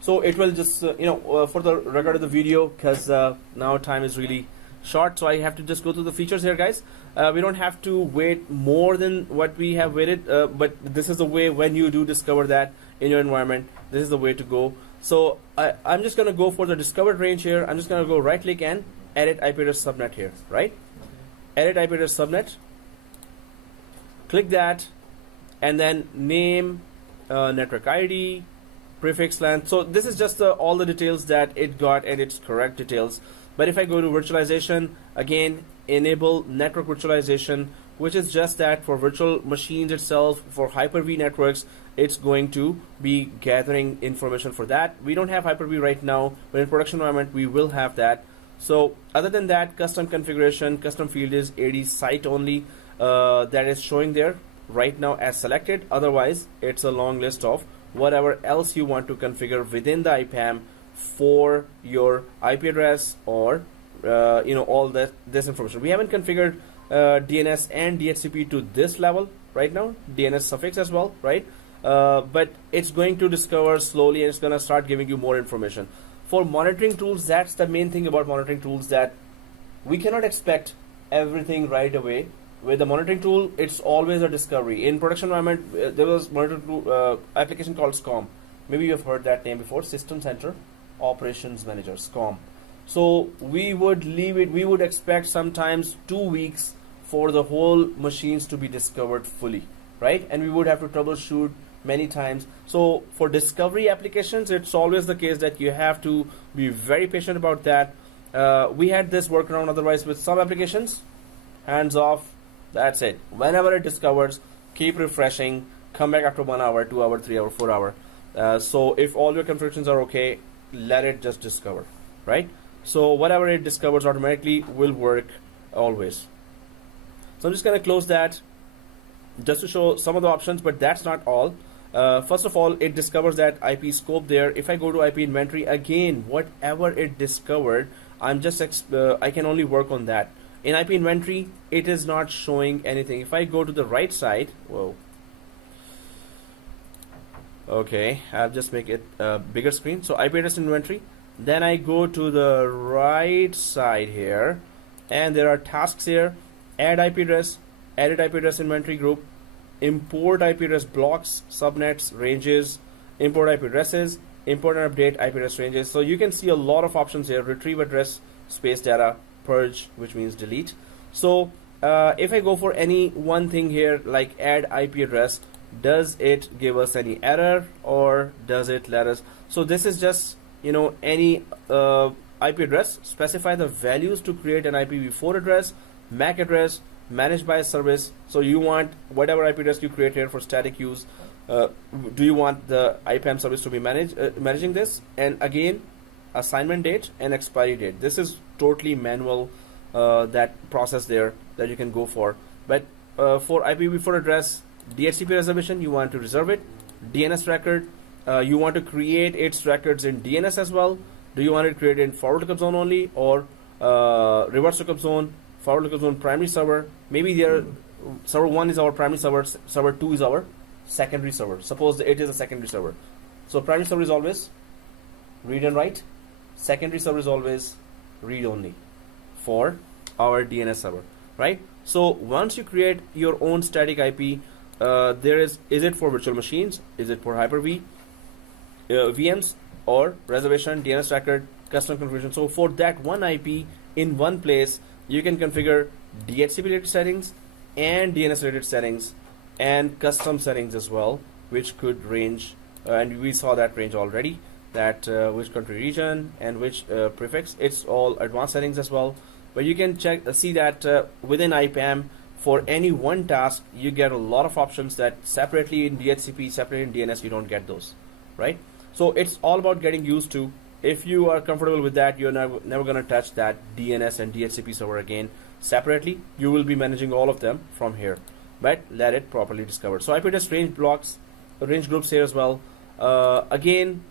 So it will just, for the record of the video, because now time is really short, so I have to just go through the features here, guys. We don't have to wait more than what we have waited, but this is the way when you do discover that in your environment, this is the way to go. So I'm just going to go for the discovered range here. I'm just going to go right click and edit IP address subnet here, right? edit IP address subnet, click that, and then name, network ID, prefix length. So this is just all the details that it got, and its correct details. But if I go to virtualization, again, enable network virtualization, which is just that for virtual machines itself, for Hyper-V networks, it's going to be gathering information for that. We don't have Hyper-V right now, but in production environment, we will have that. So other than that, custom configuration, custom field is AD site only, that is showing there right now as selected. Otherwise, it's a long list of whatever else you want to configure within the IPAM for your IP address, or all this information. We haven't configured DNS and DHCP to this level right now, DNS suffix as well, right? But it's going to discover slowly, and it's going to start giving you more information. For monitoring tools, that's the main thing about monitoring tools, that we cannot expect everything right away. With the monitoring tool, it's always a discovery. In production environment, there was monitoring tool, application called SCOM. Maybe you have heard that name before, System Center Operations Manager, SCOM. So we would leave it, we would expect sometimes 2 weeks for the whole machines to be discovered fully, right? And we would have to troubleshoot many times. So for discovery applications, it's always the case that you have to be very patient about that. We had this workaround otherwise with some applications, hands off, that's it. Whenever it discovers, keep refreshing, come back after 1 hour, 2 hour, 3 hour, 4 hour. So if all your configurations are okay, let it just discover, right? So whatever it discovers automatically will work always. So I'm just going to close that just to show some of the options, but that's not all. First of all, it discovers that IP scope there. If I go to IP inventory, again, whatever it discovered, I can only work on that. In IP inventory, it is not showing anything. If I go to the right side, whoa. Okay, I'll just make it a bigger screen. So IP address inventory. Then I go to the right side here, and there are tasks here. Add IP address, edit IP address inventory group, import IP address blocks, subnets, ranges, import IP addresses, import and update IP address ranges. So you can see a lot of options here. Retrieve address, space data, purge, which means delete. So if I go for any one thing here, like add IP address, does it give us any error, or does it let us? So this is just any IP address. Specify the values to create an IPv4 address, MAC address, managed by a service. So you want whatever IP address you create here for static use. Do you want the IPAM service to be managing this? And again, assignment date and expiry date. This is totally manual, that process there that you can go for. But for IPv4 address, DHCP reservation, you want to reserve it. DNS record, you want to create its records in DNS as well. Do you want it created in forward lookup zone only, or reverse lookup zone, forward lookup zone primary server? Maybe there, server 1 is our primary server, server 2 is our secondary server. Suppose it is a secondary server. So primary server is always read and write. Secondary server is always read only for our DNS server, right? So once you create your own static IP, is it for virtual machines? Is it for Hyper-V, VMs, or reservation, DNS record, custom configuration? So for that one IP in one place, you can configure DHCP related settings and DNS related settings and custom settings as well, which could range, and we saw that range already, that which country, region, and which prefix. It's all advanced settings as well. But you can see that within IPAM, for any one task, you get a lot of options that separately in DHCP, separately in DNS, you don't get those, right? So it's all about getting used to. If you are comfortable with that, you're never going to touch that DNS and DHCP server again separately. You will be managing all of them from here, but let it properly discovered. So IP address range blocks, range groups here as well. Again,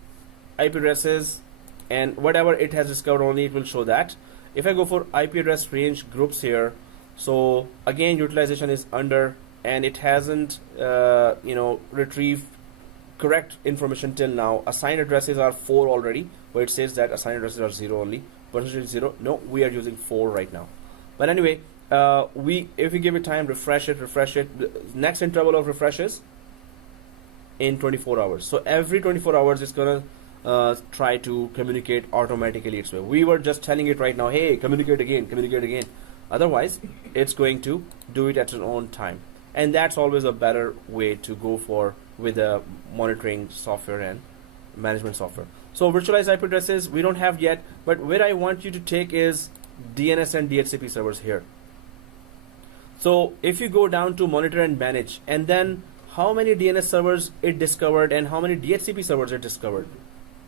IP addresses and whatever it has discovered only, it will show that. If I go for IP address range groups here, so again, utilization is under, and it hasn't retrieved correct information till now. Assigned addresses are 4 already, but it says that assigned addresses are 0 only. Percentage 0. No, we are using 4 right now. But anyway, if we give it time, refresh it. The next interval of refreshes in 24 hours. So every 24 hours, it's gonna try to communicate automatically its way. We were just telling it right now, hey, communicate again. Otherwise, it's going to do it at its own time. And that's always a better way to go for with the monitoring software and management software. So virtualized IP addresses we don't have yet, but where I want you to take is DNS and DHCP servers here. So if you go down to monitor and manage, and then how many DNS servers it discovered and how many DHCP servers it discovered,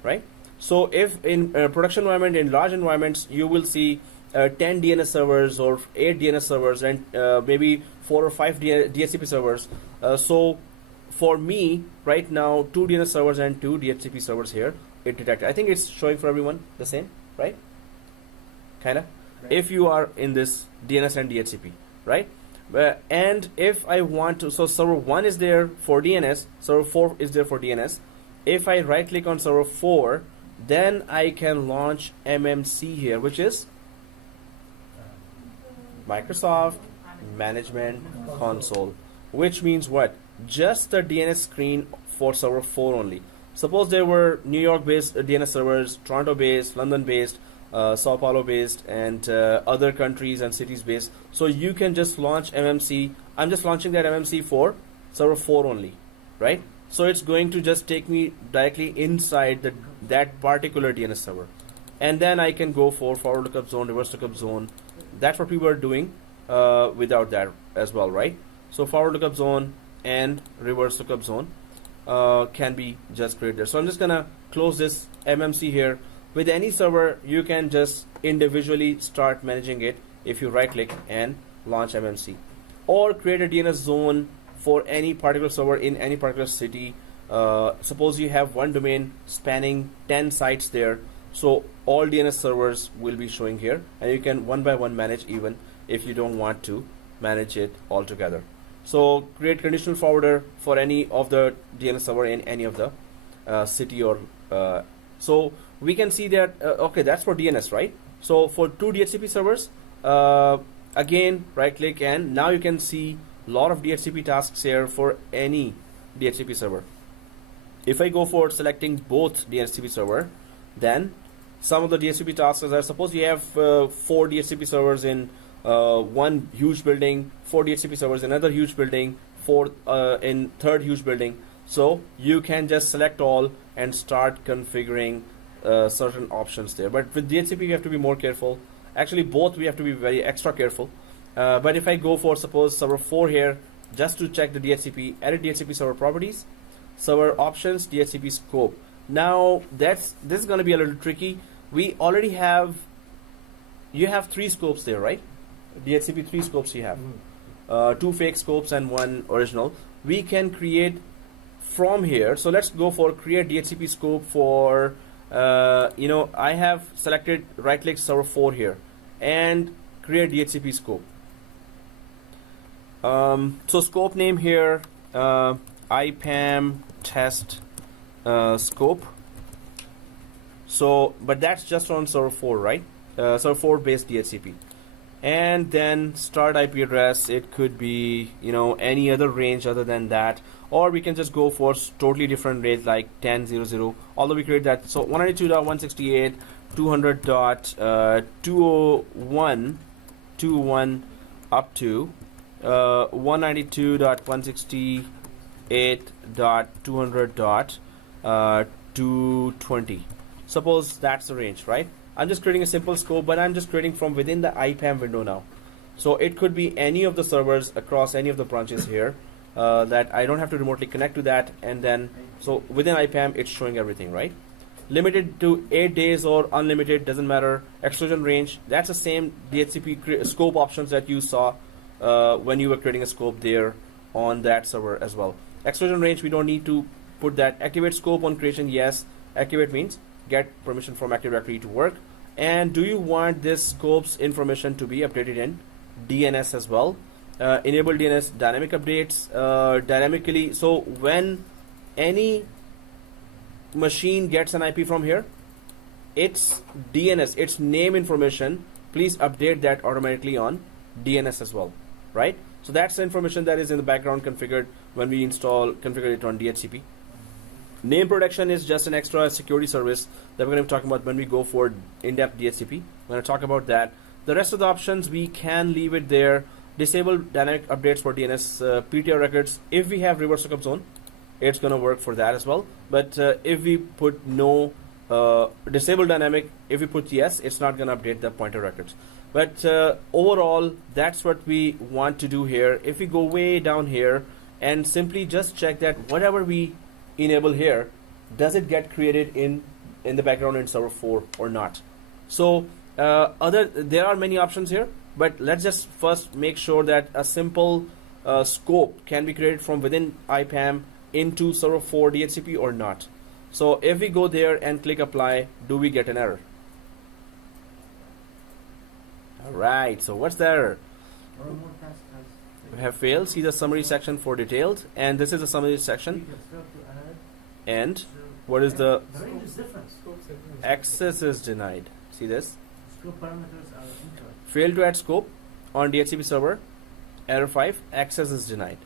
right? So if in production environment, in large environments, you will see 10 DNS servers or 8 DNS servers and maybe 4 or 5 DHCP servers. So for me, right now, 2 DNS servers and 2 DHCP servers here, it detected. I think it's showing for everyone the same, right? Kinda. Right. If you are in this DNS and DHCP, right? And if I want to, so server 1 is there for DNS, server 4 is there for DNS. If I right click on server 4, then I can launch MMC here, which is Microsoft Management Console, which means what? Just the DNS screen for server 4 only. Suppose there were New York based DNS servers, Toronto based, London based, Sao Paulo based, and other countries and cities based. So you can just launch MMC. I'm just launching that MMC for server 4 only, right? So it's going to just take me directly inside that particular DNS server. And then I can go for forward lookup zone, reverse lookup zone. That's what people are doing without that as well, right? So forward lookup zone and reverse lookup zone can be just created there. So I'm just gonna close this MMC here. With any server, you can just individually start managing it if you right click and launch MMC, or create a DNS zone for any particular server in any particular city. Suppose you have one domain spanning 10 sites there, so all DNS servers will be showing here, and you can one by one manage even if you don't want to manage it all together. So create conditional forwarder for any of the DNS server in any of the city or so we can see that okay, that's for DNS, right? So for 2 DHCP servers, again right click, and now you can see a lot of DHCP tasks here for any DHCP server. If I go for selecting both DHCP server, then some of the DHCP tasks are, suppose you have 4 DHCP servers in one huge building, 4 DHCP servers in another huge building, 4 in third huge building. So you can just select all and start configuring certain options there. But with DHCP, we have to be more careful. Actually, both we have to be very extra careful. But if I go for, suppose, server 4 here, just to check the DHCP, edit DHCP server properties, server options, DHCP scope. Now, this is going to be a little tricky. We already have, you have 3 scopes there, right? DHCP 3 scopes you have. 2 fake scopes and 1 original. We can create from here. So let's go for create DHCP scope for, I have selected right click server 4 here and create DHCP scope. So scope name here, IPAM test scope. So, but that's just on server 4, right? Server 4 based DHCP. And then start IP address, it could be, any other range other than that, or we can just go for totally different range like 10.0.0, although we create that. So 192.168.200.201 up to 192.168.200.220. Suppose that's the range, right? I'm just creating a simple scope, but I'm just creating from within the IPAM window now. So it could be any of the servers across any of the branches here that I don't have to remotely connect to that. And then, so within IPAM, it's showing everything, right? Limited to 8 days or unlimited, doesn't matter. Exclusion range, that's the same DHCP scope options that you saw when you were creating a scope there on that server as well. Exclusion range, we don't need to put that. Activate scope on creation, yes. Activate means get permission from Active Directory to work. And do you want this scope's information to be updated in DNS as well? Enable DNS dynamic updates dynamically. So when any machine gets an IP from here, its DNS, its name information, please update that automatically on DNS as well, right? So that's the information that is in the background configured when we configure it on DHCP. Name protection is just an extra security service that we're going to be talking about when we go for in-depth DHCP. We're going to talk about that. The rest of the options we can leave it there. Disable dynamic updates for DNS PTO records. If we have reverse lookup zone, it's gonna work for that as well. But if we put no disable dynamic, if we put yes, it's not gonna update the pointer records. But overall, that's what we want to do here. If we go way down here and simply just check that whatever we enable here, does it get created in the background in server 4 or not? So there are many options here, but let's just first make sure that a simple scope can be created from within IPAM into server 4 DHCP or not. So if we go there and click apply, do we get an error? Alright, so what's the error? One more task has We have failed. See the summary section for detailed, and this is the summary section. details. Failed to add. And what is the The range is different. access is denied? See this? Scope parameters are incorrect. Failed to add scope on DHCP server. Error 5. Access is denied.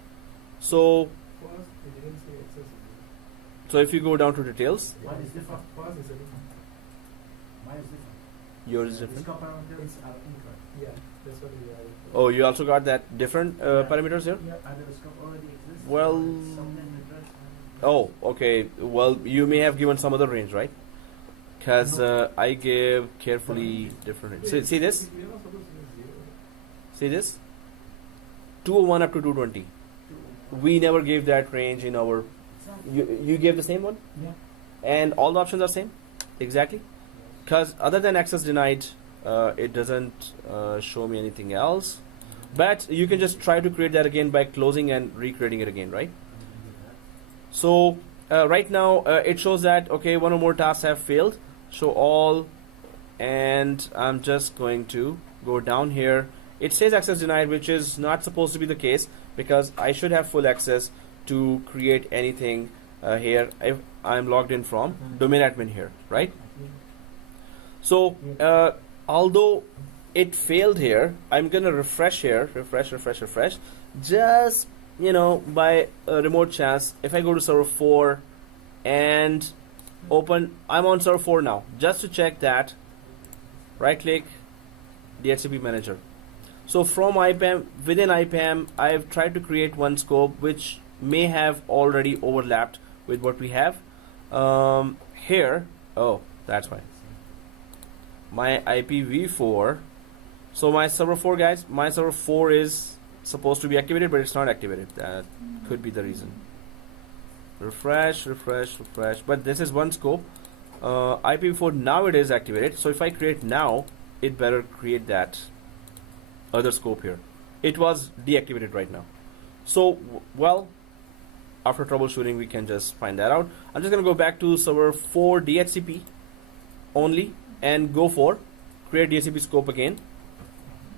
So if you go down to details, Mine is different. Mine is different. yours is The different. scope parameters are incorrect. Yeah, that's what we are. Oh, you also got that different parameters here? Yeah, either the scope already exists. Well, or some name address and- Oh, okay. Well, you may have given some other range, right? Because I gave carefully different range. See this? We are not supposed to use zero. See this? 201 up to 220. We never gave that range in our. You gave the same one? Yeah. And all the options are same? Exactly? Because other than access denied, it doesn't show me anything else. But you can just try to create that again by closing and recreating it again, right? So right now it shows that, okay, one or more tasks have failed. Show all. And I'm just going to go down here. It says access denied, which is not supposed to be the case, because I should have full access to create anything here if I'm logged in from domain admin here, right? So although it failed here, I'm gonna refresh here, refresh, just by a remote chance. If I go to server 4 and open, I'm on server 4 now, just to check that. Right click, DHCP manager. So from IPAM, within IPAM, I've tried to create one scope which may have already overlapped with what we have here. Oh, that's why. My IPv4. So my server 4, guys, my server 4 is supposed to be activated, but it's not activated. That could be the reason. Refresh. But this is one scope. IPv4 now it is activated. So if I create now, it better create that other scope here. It was deactivated right now. So well, after troubleshooting, we can just find that out. I'm just gonna go back to server 4 DHCP only and go for create DHCP scope again.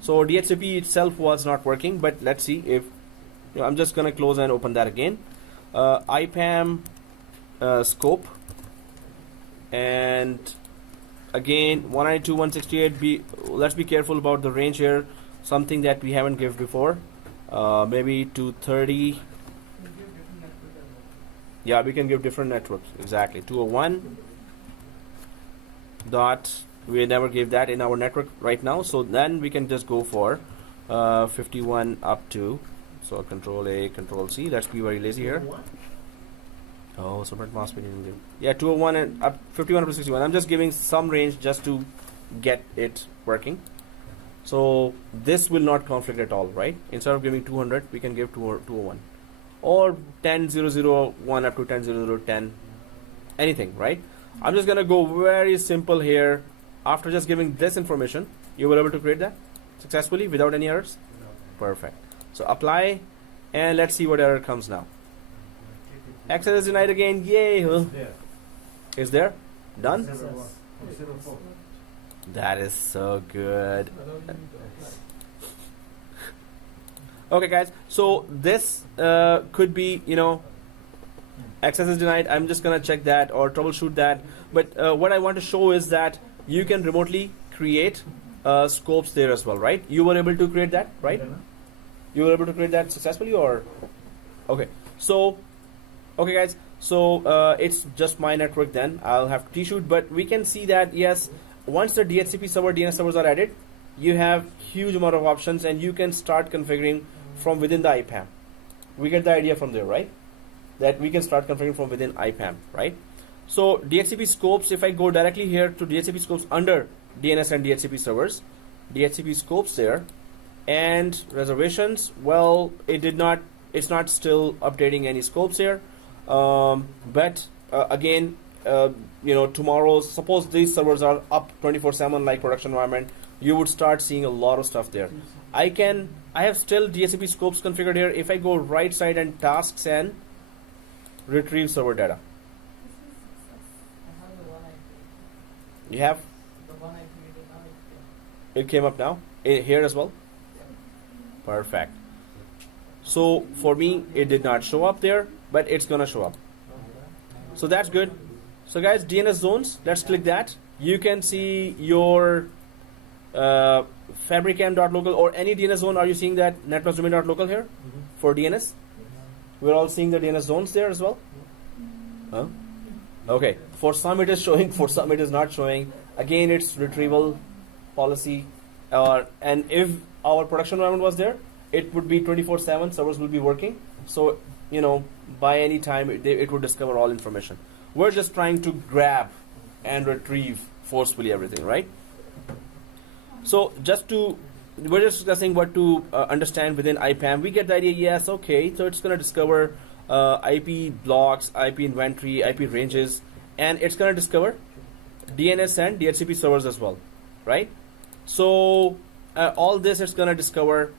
So DHCP itself was not working, but let's see if I'm just gonna close and open that again. IPAM scope, and again 192.168. Let's be careful about the range here. Something that we haven't given before. Maybe 230. Yeah, we can give different networks. Exactly. 201 dot. We never gave that in our network right now. So then we can just go for 51 up to. So Control A, Control C. Let's be very lazy here. Oh, separate mask we didn't give. Yeah, 201 and up 51 up to 61. I'm just giving some range just to get it working. So this will not conflict at all, right? Instead of giving 200, we can give 201 or 10.0.0.1 up to 10.0.0.10, anything, right? I'm just gonna go very simple here. After just giving this information, you were able to create that successfully without any errors. Perfect. So apply, and let's see what error comes now. Access is denied again. Yay! Huh? Is there? Done? Server 4. That is so good. Okay, guys. So this could be, access is denied. I'm just gonna check that or troubleshoot that. But what I want to show is that you can remotely create scopes there as well, right? You were able to create that, right? You were able to create that successfully, or okay? So, okay, guys. So it's just my network. Then I'll have to t-shoot, but we can see that yes, once the DHCP server DNS servers are added, you have huge amount of options, and you can start configuring from within the IPAM. We get the idea from there, right? That we can start configuring from within IPAM, right? So DHCP scopes, if I go directly here to DHCP scopes under DNS and DHCP servers, DHCP scopes there, and reservations, well, it's not still updating any scopes here, but again, tomorrow, suppose these servers are up 24/7 like production environment, you would start seeing a lot of stuff there. I have still DHCP scopes configured here. If I go right side and tasks and retrieve server data, I have the one I created. you have The one I created now it came up now here as well. Perfect. So for me, it did not show up there, but it's gonna show up. So that's good. So guys, DNS zones, let's click that. You can see your fabricam.local or any DNS zone. Are you seeing that Netplus domain.local here for DNS? We're all seeing the DNS zones there as well? Huh? Okay. For some it is showing, for some it is not showing. Again, it's retrieval policy. And if our production environment was there, it would be 24/7, servers will be working. So, by any time it would discover all information. We're just trying to grab and retrieve forcefully everything, right? So we're just discussing what to understand within IPAM. We get the idea, yes, okay, so it's going to discover IP blocks, IP inventory, IP ranges, and it's going to discover DNS and DHCP servers as well, right? So all this it's going to discover.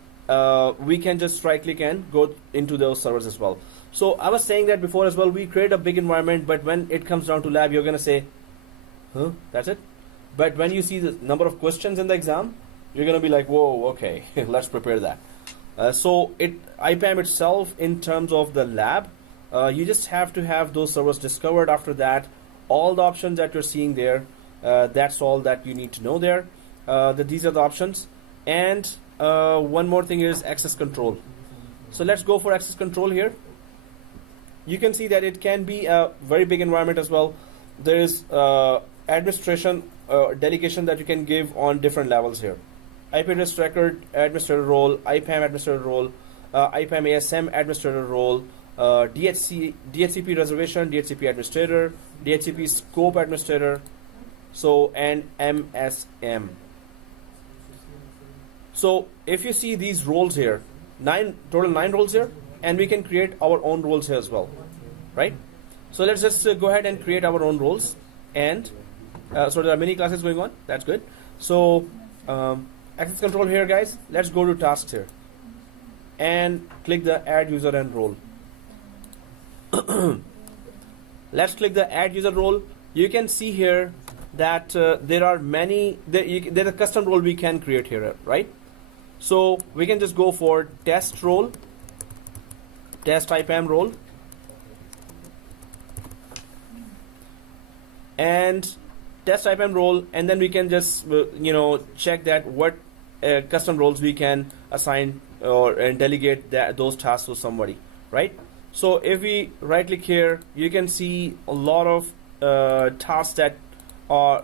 We can just right click and go into those servers as well. So I was saying that before as well, we create a big environment, but when it comes down to lab, you're going to say, huh, that's it? But when you see the number of questions in the exam, you're going to be like, whoa, okay, let's prepare that. So IPAM itself, in terms of the lab, you just have to have those servers discovered. After that, all the options that you're seeing there, that's all that you need to know there. These are the options. And one more thing is access control. So let's go for access control here. You can see that it can be a very big environment as well. There is administration delegation that you can give on different levels here. IP address record administrator role, IPAM administrator role, IPAM ASM administrator role, DHCP reservation, DHCP administrator, DHCP scope administrator, so and MSM. So if you see these roles here, total 9 roles here, and we can create our own roles here as well, right? So let's just go ahead and create our own roles. And so there are many classes going on. That's good. So access control here, guys. Let's go to tasks here and click the add user and role. Let's click the add user role. You can see here that there are many. There's a custom role we can create here, right? So we can just go for test role, test IPAM role, and test IPAM role, and then we can just check that what custom roles we can assign and delegate those tasks to somebody, right? So if we right click here, you can see a lot of tasks that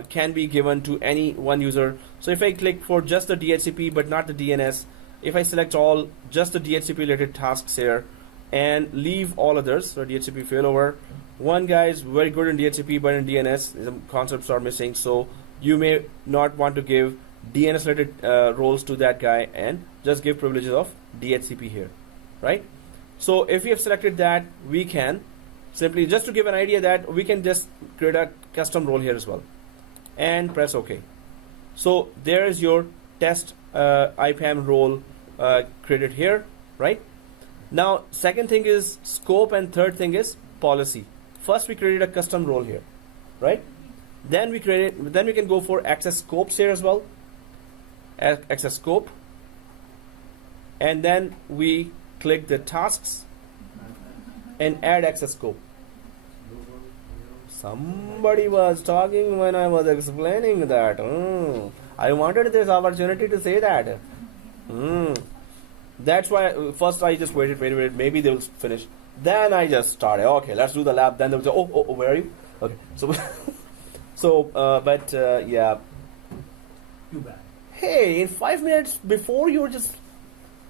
can be given to any one user. So if I click for just the DHCP but not the DNS, if I select all just the DHCP related tasks here and leave all others, so DHCP failover, one guy is very good in DHCP but in DNS the concepts are missing, so you may not want to give DNS related roles to that guy and just give privileges of DHCP here, right? So if we have selected that, we can simply, just to give an idea, that we can just create a custom role here as well and press OK. So there is your test IPAM role created here, right? Now second thing is scope, and third thing is policy. First we created a custom role here, right? Then we can go for access scopes here as well, access scope, and then we click the tasks and add access scope. Somebody was talking when I was explaining that. I wanted this opportunity to say that. That's why first I just waited. Maybe they'll finish. Then I just started. Okay, let's do the lab. Then they'll say, oh, where are you? Okay, so, yeah. Too bad. Hey, in 5 minutes before you're just.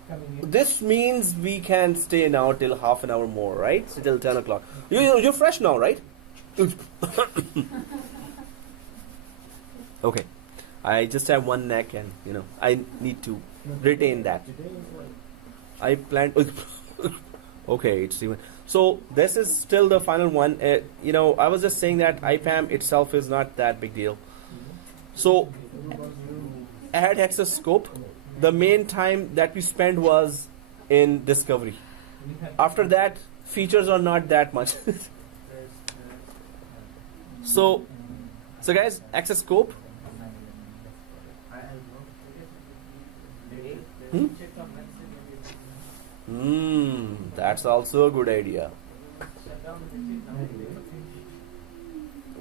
Coming in. This means we can stay now till half an hour more, right? So till 10 o'clock. You're fresh now, right? Okay. I just have one neck and, I need to retain that. Today is like I planned. Okay, it's even. So this is still the final one. I was just saying that IPAM itself is not that big deal. So add access scope. The main time that we spent was in discovery. After that, features are not that much. So guys, access scope. That's also a good idea.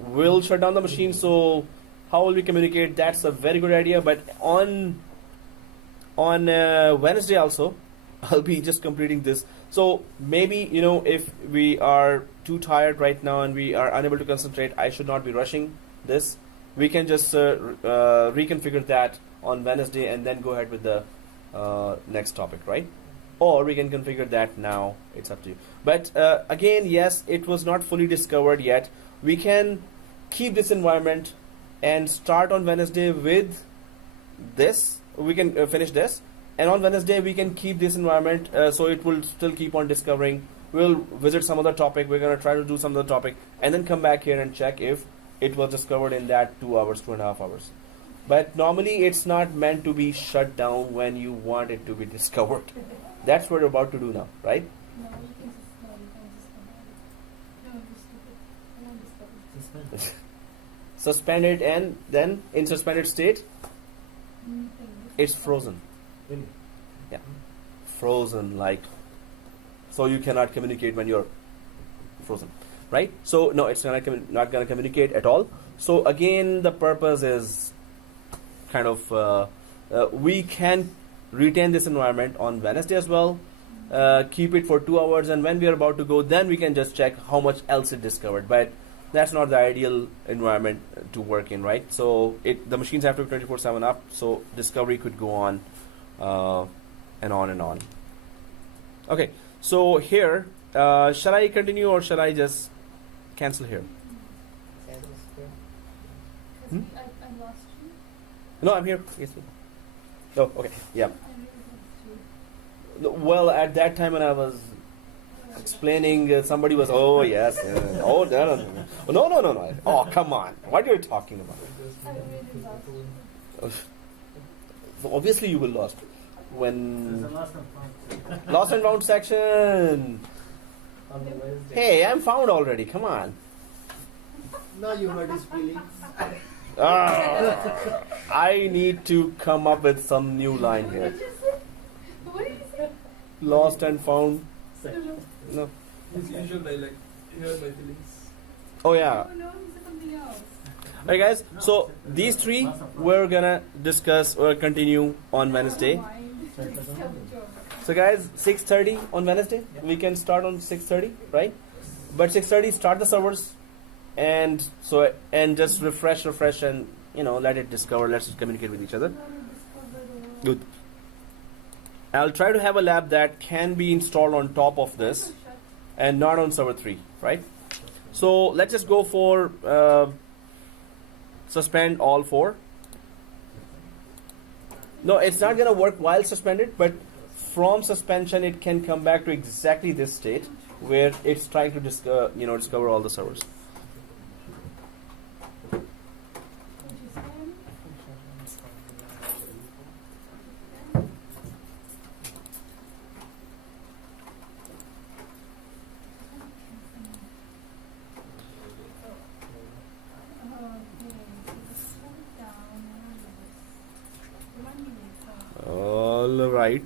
We'll shut down the machine. So how will we communicate? That's a very good idea. But on Wednesday also, I'll be just completing this. So maybe, if we are too tired right now and we are unable to concentrate, I should not be rushing this. We can just reconfigure that on Wednesday and then go ahead with the next topic, right? Or we can configure that now. It's up to you. But again, yes, it was not fully discovered yet. We can keep this environment and start on Wednesday with this. We can finish this, and on Wednesday we can keep this environment, so it will still keep on discovering. We'll visit some other topic. We're going to try to do some other topic and then come back here and check if it was discovered in that 2 hours, 2.5 hours. But normally it's not meant to be shut down when you want it to be discovered. That's what we're about to do now, right? No, you can just no, you can just discover it. No, discover it. Suspend it, and then in suspended state, Mm, it's frozen. really. Yeah, frozen, like, so you cannot communicate when you're frozen, right? So no, it's not going to communicate at all. So again, the purpose is kind of we can retain this environment on Wednesday as well, keep it for 2 hours, and when we are about to go, then we can just check how much else it discovered. But that's not the ideal environment to work in, right? So the machines have to be 24/7 up, so discovery could go on and on and on. Okay, so here, shall I continue or shall I just cancel here? Hmm? I lost you. No, I'm here. Yes. Oh, okay. Yeah. I really lost you. No, well, at that time when I was explaining, somebody was, oh yes, oh no. Oh, come on. What are you talking about? I really lost you. So obviously you will lost There's when a lost and found. lost and found section. On the Wednesday. Hey, I'm found already. Come on. Now you hurt his feelings. I need to come up with some new line here. What did you say? What did you say? Lost and found. No. It's usual by like, you hurt my feelings. Oh yeah. Oh no, he said something else. Alright guys, so these three we're gonna discuss or continue on Wednesday. So guys, 6:30 on Wednesday. We can start on 6:30, right? But 6:30 start the servers, and just refresh and let it discover. Let's communicate with each other. Good. I'll try to have a lab that can be installed on top of this and not on server 3, right? So let's just go for suspend all 4. No, it's not going to work while suspended, but from suspension it can come back to exactly this state where it's trying to discover all the servers. All right.